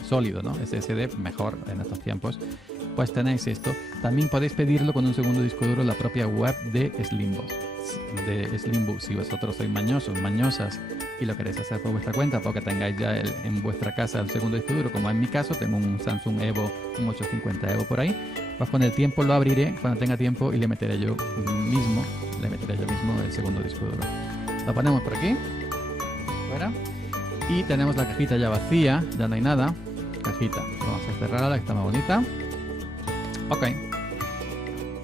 sólido, ¿no? SSD, mejor en estos tiempos, pues tenéis esto. También podéis pedirlo con un segundo disco duro en la propia web de SlimBook. de SlimBook, si vosotros sois mañosos, mañosas y lo queréis hacer por vuestra cuenta porque tengáis ya en vuestra casa el segundo disco duro, como en mi caso, tengo un Samsung Evo, un 850 Evo por ahí, pues con el tiempo lo abriré, cuando tenga tiempo, y le meteré yo mismo el segundo disco duro. Lo ponemos por aquí, fuera, y tenemos la cajita ya vacía, ya no hay nada, cajita, vamos a cerrarla, que está más bonita. Ok.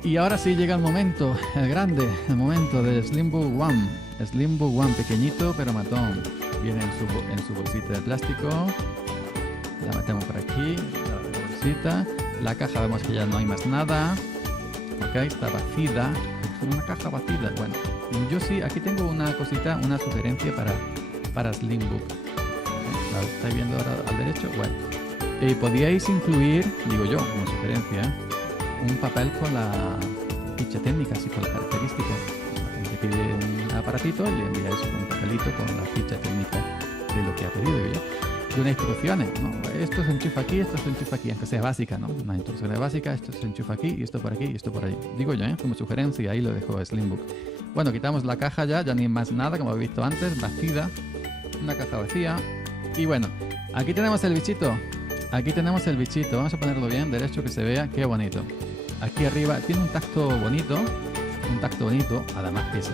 Y ahora sí llega el momento, el grande, el momento del SlimBook One. SlimBook One pequeñito pero matón. Viene en su bolsita de plástico. La metemos por aquí, la bolsita. La caja vemos que ya no hay más nada. Ok, está vacía. Una caja vacía. Bueno, yo sí, aquí tengo una cosita, una sugerencia para SlimBook. ¿La estáis viendo ahora al derecho? Bueno, podíais incluir, digo yo, como sugerencia, un papel con la ficha técnica, así con las características. La gente pide un aparatito y le enviáis un papelito con la ficha técnica de lo que ha pedido, ¿ya? Y unas instrucciones, ¿no? Esto se enchufa aquí, esto se enchufa aquí, aunque sea básica, ¿no? Unas instrucciones básicas, esto se enchufa aquí, y esto por aquí, y esto por ahí. Digo yo, como sugerencia, y ahí lo dejo SlimBook. Bueno, quitamos la caja ya ni más nada, como habéis visto antes, vacía. Una caja vacía. Y bueno, aquí tenemos el bichito. Aquí tenemos el bichito, vamos a ponerlo bien, derecho, que se vea, qué bonito. Aquí arriba tiene un tacto bonito, además pesa,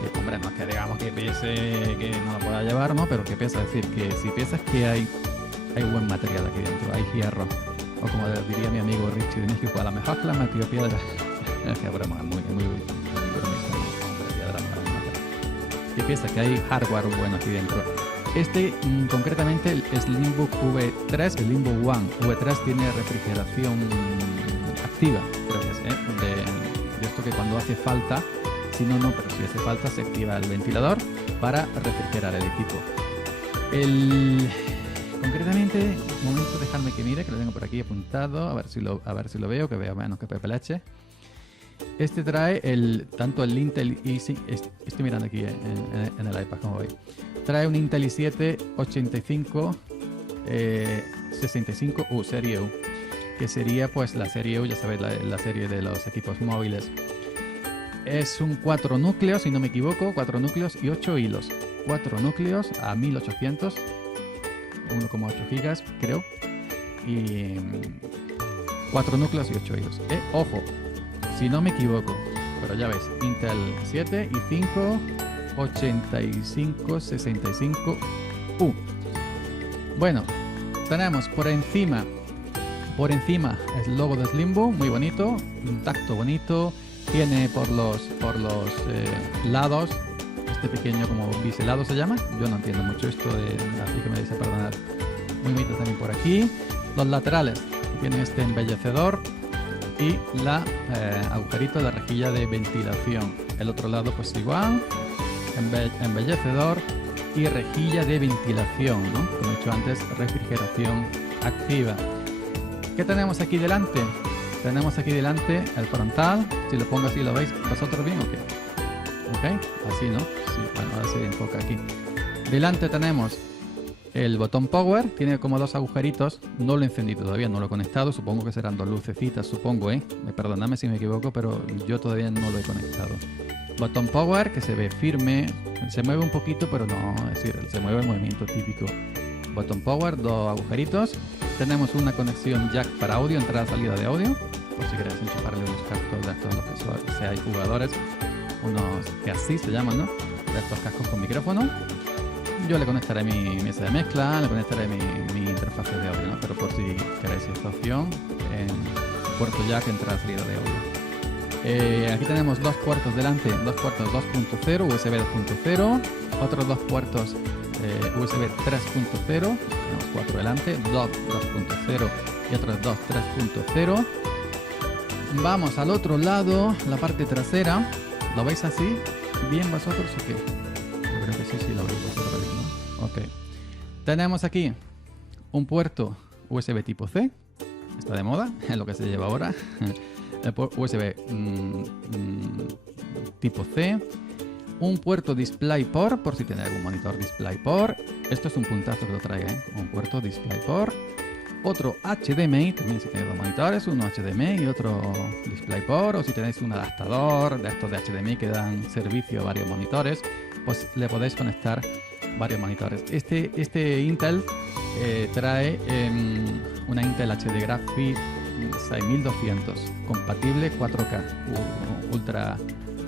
que hombre, no es que digamos que pese, que no lo pueda llevar, ¿no? Pero que pesa, es decir, que si piensas que hay buen material aquí dentro, hay hierro, o como diría mi amigo Richie de México, a lo mejor que la metió piedra. Es que broma, muy bromista, hombre, piedra, que piensa que hay hardware bueno aquí dentro. Concretamente el SlimBook V3, el SlimBook One V3 tiene refrigeración activa, creo que es, de esto que cuando hace falta, si no, pero si hace falta se activa el ventilador para refrigerar el equipo. Concretamente, un momento, dejarme que mire, que lo tengo por aquí apuntado, a ver si lo veo, que veo menos que PPLH. Este trae tanto el Intel i5, estoy mirando aquí en el iPad, como veis. Trae un Intel i7 85 65U, serie U, que sería pues la serie U, ya sabéis, la serie de los equipos móviles. Es un 4 núcleos, si no me equivoco, 4 núcleos y 8 hilos. 4 núcleos a 1800, 1,8 gigas, creo. Y 4 núcleos y 8 hilos. Ojo, si no me equivoco, pero ya ves, Intel 7 y 5 85 65U. Bueno, tenemos por encima el logo de SlimBook, muy bonito, un tacto bonito, tiene por los lados este pequeño como biselado se llama, yo no entiendo mucho esto así que me dice perdonar. Muy bonito también por aquí. Los laterales tienen este embellecedor y la agujerito de rejilla de ventilación. El otro lado pues igual, embellecedor y rejilla de ventilación, ¿no? Como he dicho antes, refrigeración activa. ¿Qué tenemos aquí delante? Tenemos aquí delante el frontal. Si lo pongo así, ¿lo veis vosotros bien o qué? ¿Ok? Así, ¿no? Sí, bueno, ahora se enfoca aquí. Delante tenemos el botón power, tiene como dos agujeritos, no lo he encendido todavía, no lo he conectado, supongo que serán dos lucecitas, supongo, perdonadme si me equivoco, pero yo todavía no lo he conectado. Botón power, que se ve firme, se mueve un poquito, pero no, es decir, se mueve el movimiento típico. Botón power, dos agujeritos, tenemos una conexión jack para audio, entrada-salida de audio, por si queréis enchufarle unos cascos de estos, los que sea, hay jugadores, unos que así se llaman, ¿no? De estos cascos con micrófono. Yo le conectaré mi mesa de mezcla, le conectaré mi interfaz de audio, ¿no? Pero por si queréis esta opción, puerto jack, entrada salida de audio. Aquí tenemos dos puertos delante, dos puertos 2.0, USB 2.0, otros dos puertos USB 3.0, tenemos 4 delante, 2 2.0 y otros dos 3.0. Vamos al otro lado, la parte trasera, ¿lo veis así? ¿Bien vosotros o qué? Yo creo que sí, lo veis vosotros, ¿no? Ok. Tenemos aquí un puerto USB tipo C, está de moda, es lo que se lleva ahora. El USB tipo C, un puerto DisplayPort, por si tiene algún monitor DisplayPort. Esto es un puntazo que lo traiga, un puerto DisplayPort. otro HDMI, también si tenéis dos monitores, uno HDMI y otro DisplayPort, o si tenéis un adaptador de estos de HDMI que dan servicio a varios monitores, pues le podéis conectar varios monitores. Este Intel trae una Intel HD Graphics 6200, compatible 4K, Ultra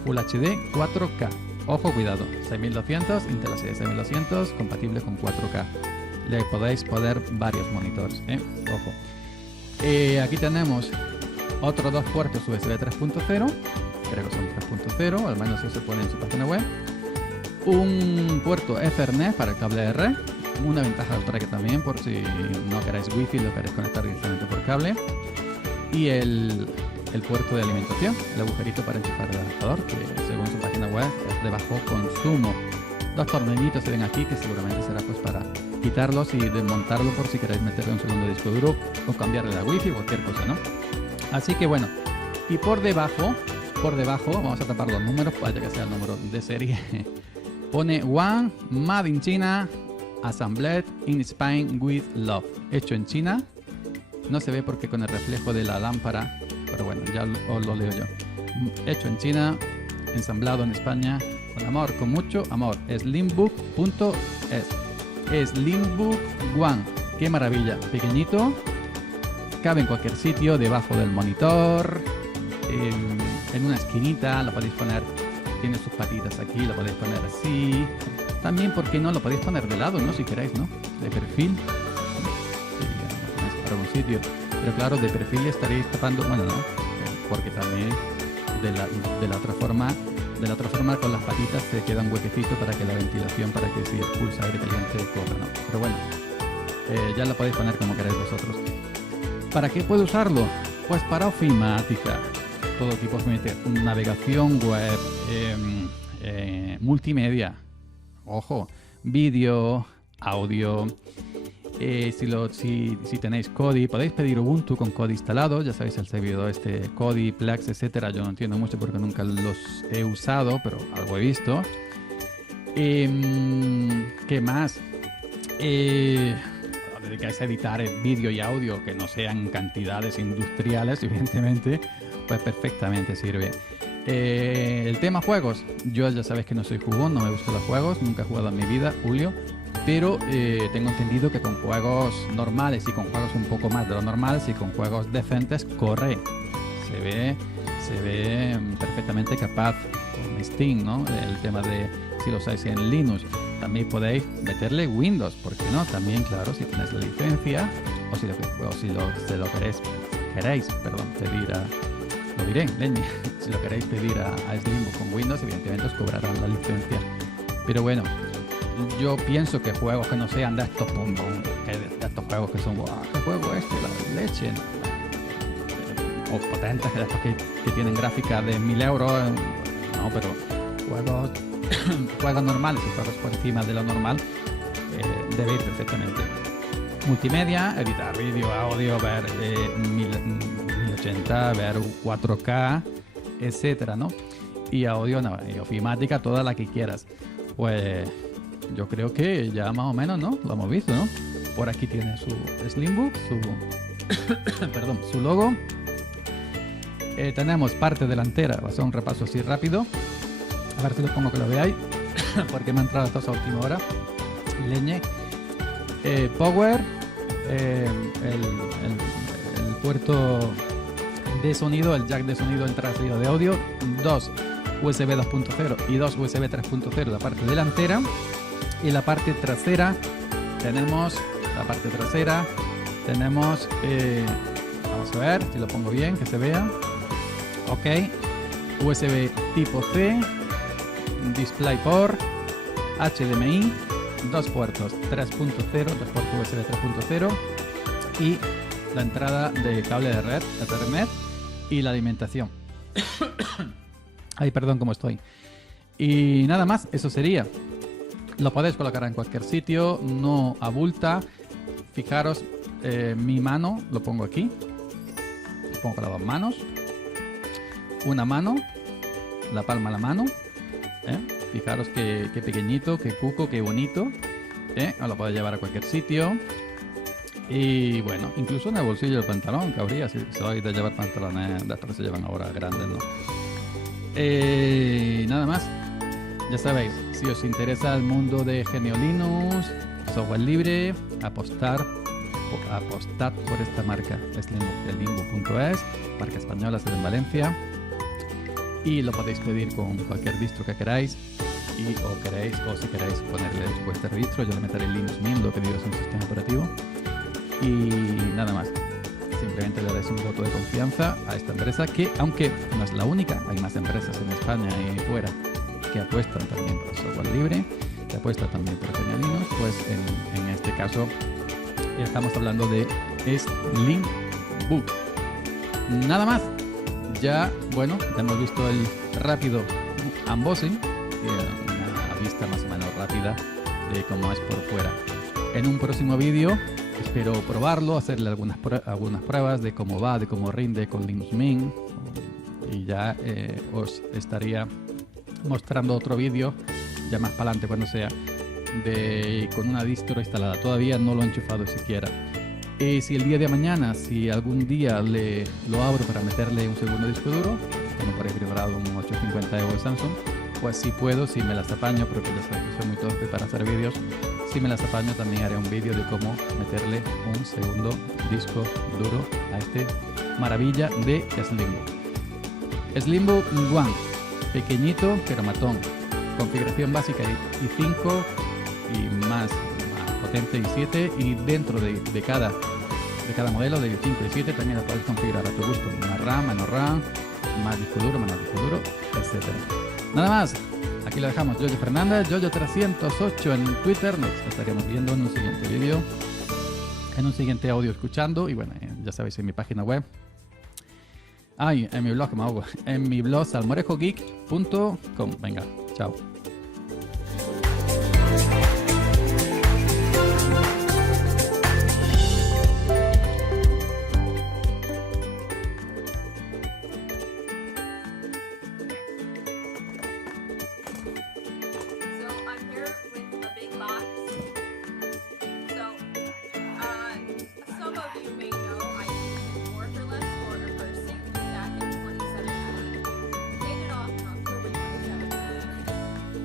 Full HD 4K. Ojo, cuidado, 6200, Intel HD 6200, compatible con 4K. Le podéis poner varios monitores, ojo. Aquí tenemos otros dos puertos USB 3.0, creo que son 3.0, al menos eso se pone en su página web. Un puerto Ethernet para el cable R, una ventaja otra que también por si no queréis wifi, lo queréis conectar directamente por cable. Y el puerto de alimentación, el agujerito para enchufar el adaptador, que según su página web es de bajo consumo. Dos tornillitos se ven aquí que seguramente será pues para quitarlos y desmontarlo por si queréis meterle un segundo disco duro o cambiarle la wifi o cualquier cosa, ¿no? Así que bueno, y por debajo vamos a tapar los números, vaya que sea el número de serie. Pone One Made in China, Assembled in Spain with Love. Hecho en China. No se ve porque con el reflejo de la lámpara, pero bueno, ya os lo leo yo. Hecho en China, ensamblado en España, con amor, con mucho amor. SlimBook.es. SlimBook One. Qué maravilla. Pequeñito. Cabe en cualquier sitio, debajo del monitor, en una esquinita, lo podéis poner, tiene sus patitas aquí, lo podéis poner así. También, ¿por qué no? Lo podéis poner de lado, ¿no? Si queréis, ¿no? De perfil. Para un sitio, pero claro, de perfil estaréis tapando, bueno, no, porque también de la otra forma con las patitas se queda un huequecito para que la ventilación, para que si expulsa aire caliente corra, ¿no? Pero bueno, ya lo podéis poner como queráis vosotros. ¿Para qué puedo usarlo? Pues para ofimática, todo tipo de navegación web, multimedia, ojo, vídeo, audio. Si tenéis Kodi, podéis pedir Ubuntu con Kodi instalado. Ya sabéis, el servidor Kodi, Plex, etcétera. Yo no entiendo mucho porque nunca los he usado, pero algo he visto. ¿Qué más? Dedicáis a editar vídeo y audio que no sean cantidades industriales, evidentemente, pues perfectamente sirve. El tema juegos, yo ya sabéis que no soy jugón, no me gustan los juegos, nunca he jugado en mi vida, Julio. Pero tengo entendido que con juegos normales y con juegos un poco más de lo normal, y con juegos decentes, corre. Se ve perfectamente capaz con Steam, ¿no? El tema de si lo usáis en Linux. También podéis meterle Windows, ¿por qué no? También, claro, si tenéis la licencia o si lo queréis pedir a... Lo diré, leña. Si lo queréis pedir a SlimBook con Windows, evidentemente os cobrarán la licencia. Pero bueno, yo pienso que juegos que no sean de estos de estos juegos que son ¿qué juego es este? La leche, ¿no? O potentes, de estos que tienen gráfica de 1000 euros, no, pero juegos normales y juegos por encima de lo normal, debe ir perfectamente. Multimedia, editar vídeo, audio, ver 1080, ver 4K, etcétera, ¿no? Y audio, no, y ofimática, toda la que quieras. Pues yo creo que ya más o menos, ¿no? Lo hemos visto, ¿no? Por aquí tiene su SlimBook, su logo. Tenemos parte delantera, va a ser un repaso así rápido. A ver si lo pongo que lo veáis, porque me ha entrado esto a última hora. Leñe. Power. El puerto de sonido, el jack de sonido, entrada y salida de audio. 2 USB 2.0 y 2 USB 3.0 la parte delantera. Y la parte trasera tenemos vamos a ver si lo pongo bien, que se vea. Ok, USB tipo C, DisplayPort, HDMI, dos puertos 3.0, dos puertos USB 3.0 y la entrada de cable de red, Ethernet, y la alimentación. Ay, perdón, cómo estoy. Y nada más, eso sería. Lo podéis colocar en cualquier sitio, no abulta. Fijaros, mi mano, lo pongo aquí. Lo pongo con las dos manos. Una mano, la palma de la mano. Fijaros qué pequeñito, qué cuco, qué bonito. Os lo podéis llevar a cualquier sitio. Y bueno, incluso en el bolsillo del pantalón cabría, si sois de llevar pantalones de estos que se llevan ahora grandes, ¿no? Nada más. Ya sabéis, si os interesa el mundo de GNU Linux, software libre, apostad por esta marca, SlimBook.es, marca española, sede en Valencia, y lo podéis pedir con cualquier distro que queráis, o si queréis ponerle vuestro distro, yo le meteré Linux Mint, lo que digo es un sistema operativo, y nada más. Simplemente le dais un voto de confianza a esta empresa, que aunque no es la única, hay más empresas en España y fuera que apuestan también por software libre, que apuestan también por GNU Linux. Pues en este caso estamos hablando de SlimBook. Nada más. Ya, bueno, ya hemos visto el rápido unboxing, una vista más o menos rápida de cómo es por fuera. En un próximo vídeo espero probarlo, hacerle algunas pruebas de cómo va, de cómo rinde con Linux Mint, y ya os estaría mostrando otro vídeo ya más para adelante cuando sea con una distro instalada. Todavía no lo he enchufado siquiera. Si el día de mañana, si algún día lo abro para meterle un segundo disco duro, como por ahí preparado un 850 de Samsung, pues si puedo, si me las apaño, porque ya sabéis que soy muy torpe para hacer vídeos, si me las apaño también haré un vídeo de cómo meterle un segundo disco duro a este maravilla de SlimBook. SlimBook One, pequeñito pero matón, configuración básica i5 y más potente i7, y dentro de cada modelo de i5 y i7 también lo puedes configurar a tu gusto, más RAM, menos RAM, más disco duro, menos disco duro, etc. Nada más, aquí lo dejamos. Yoyo Fernández, Yoyo308 en Twitter. Nos estaríamos viendo en un siguiente vídeo, en un siguiente audio escuchando, y bueno, ya sabéis, en mi página web, en mi blog, en mi blog salmorejogeek.com. Venga, chao. So I'm here with a big box. So, some of you may know I used Morefurless for a pursing back in 2017. Paid it off in October 2017.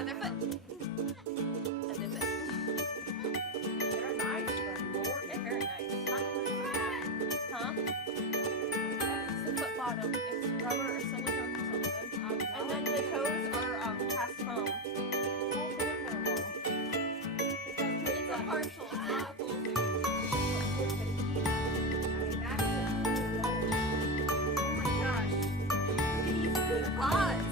Other foot. Other foot. They're nice, but Lord, they're very nice. Huh? It's the foot bottom. It's rubber or silicone or something. And then the toes are cast foam. It's a partial. It's not a full suit. Oh my gosh. These big paws.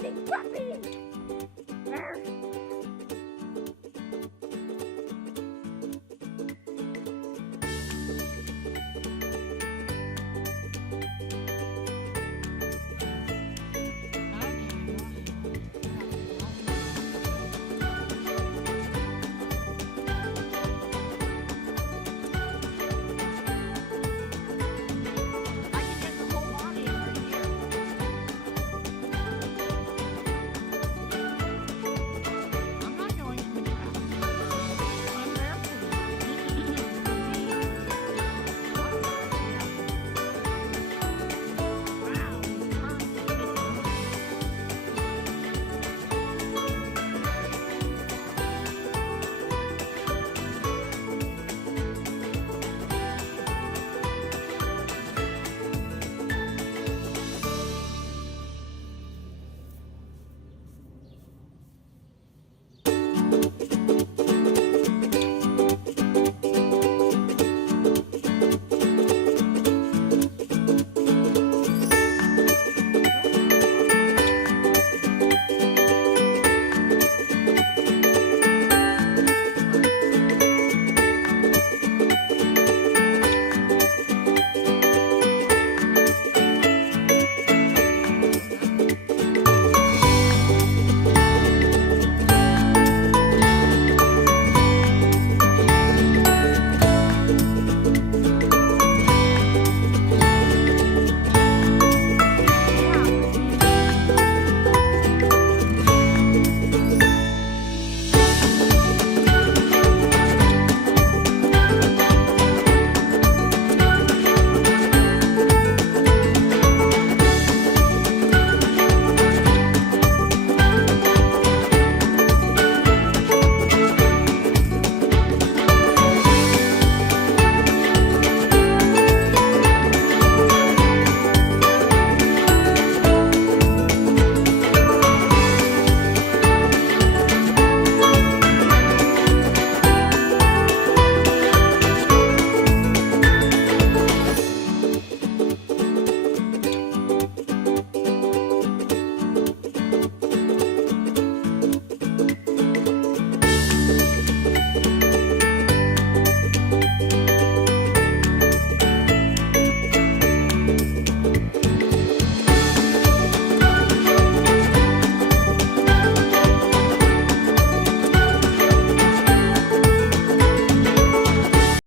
Big puppy!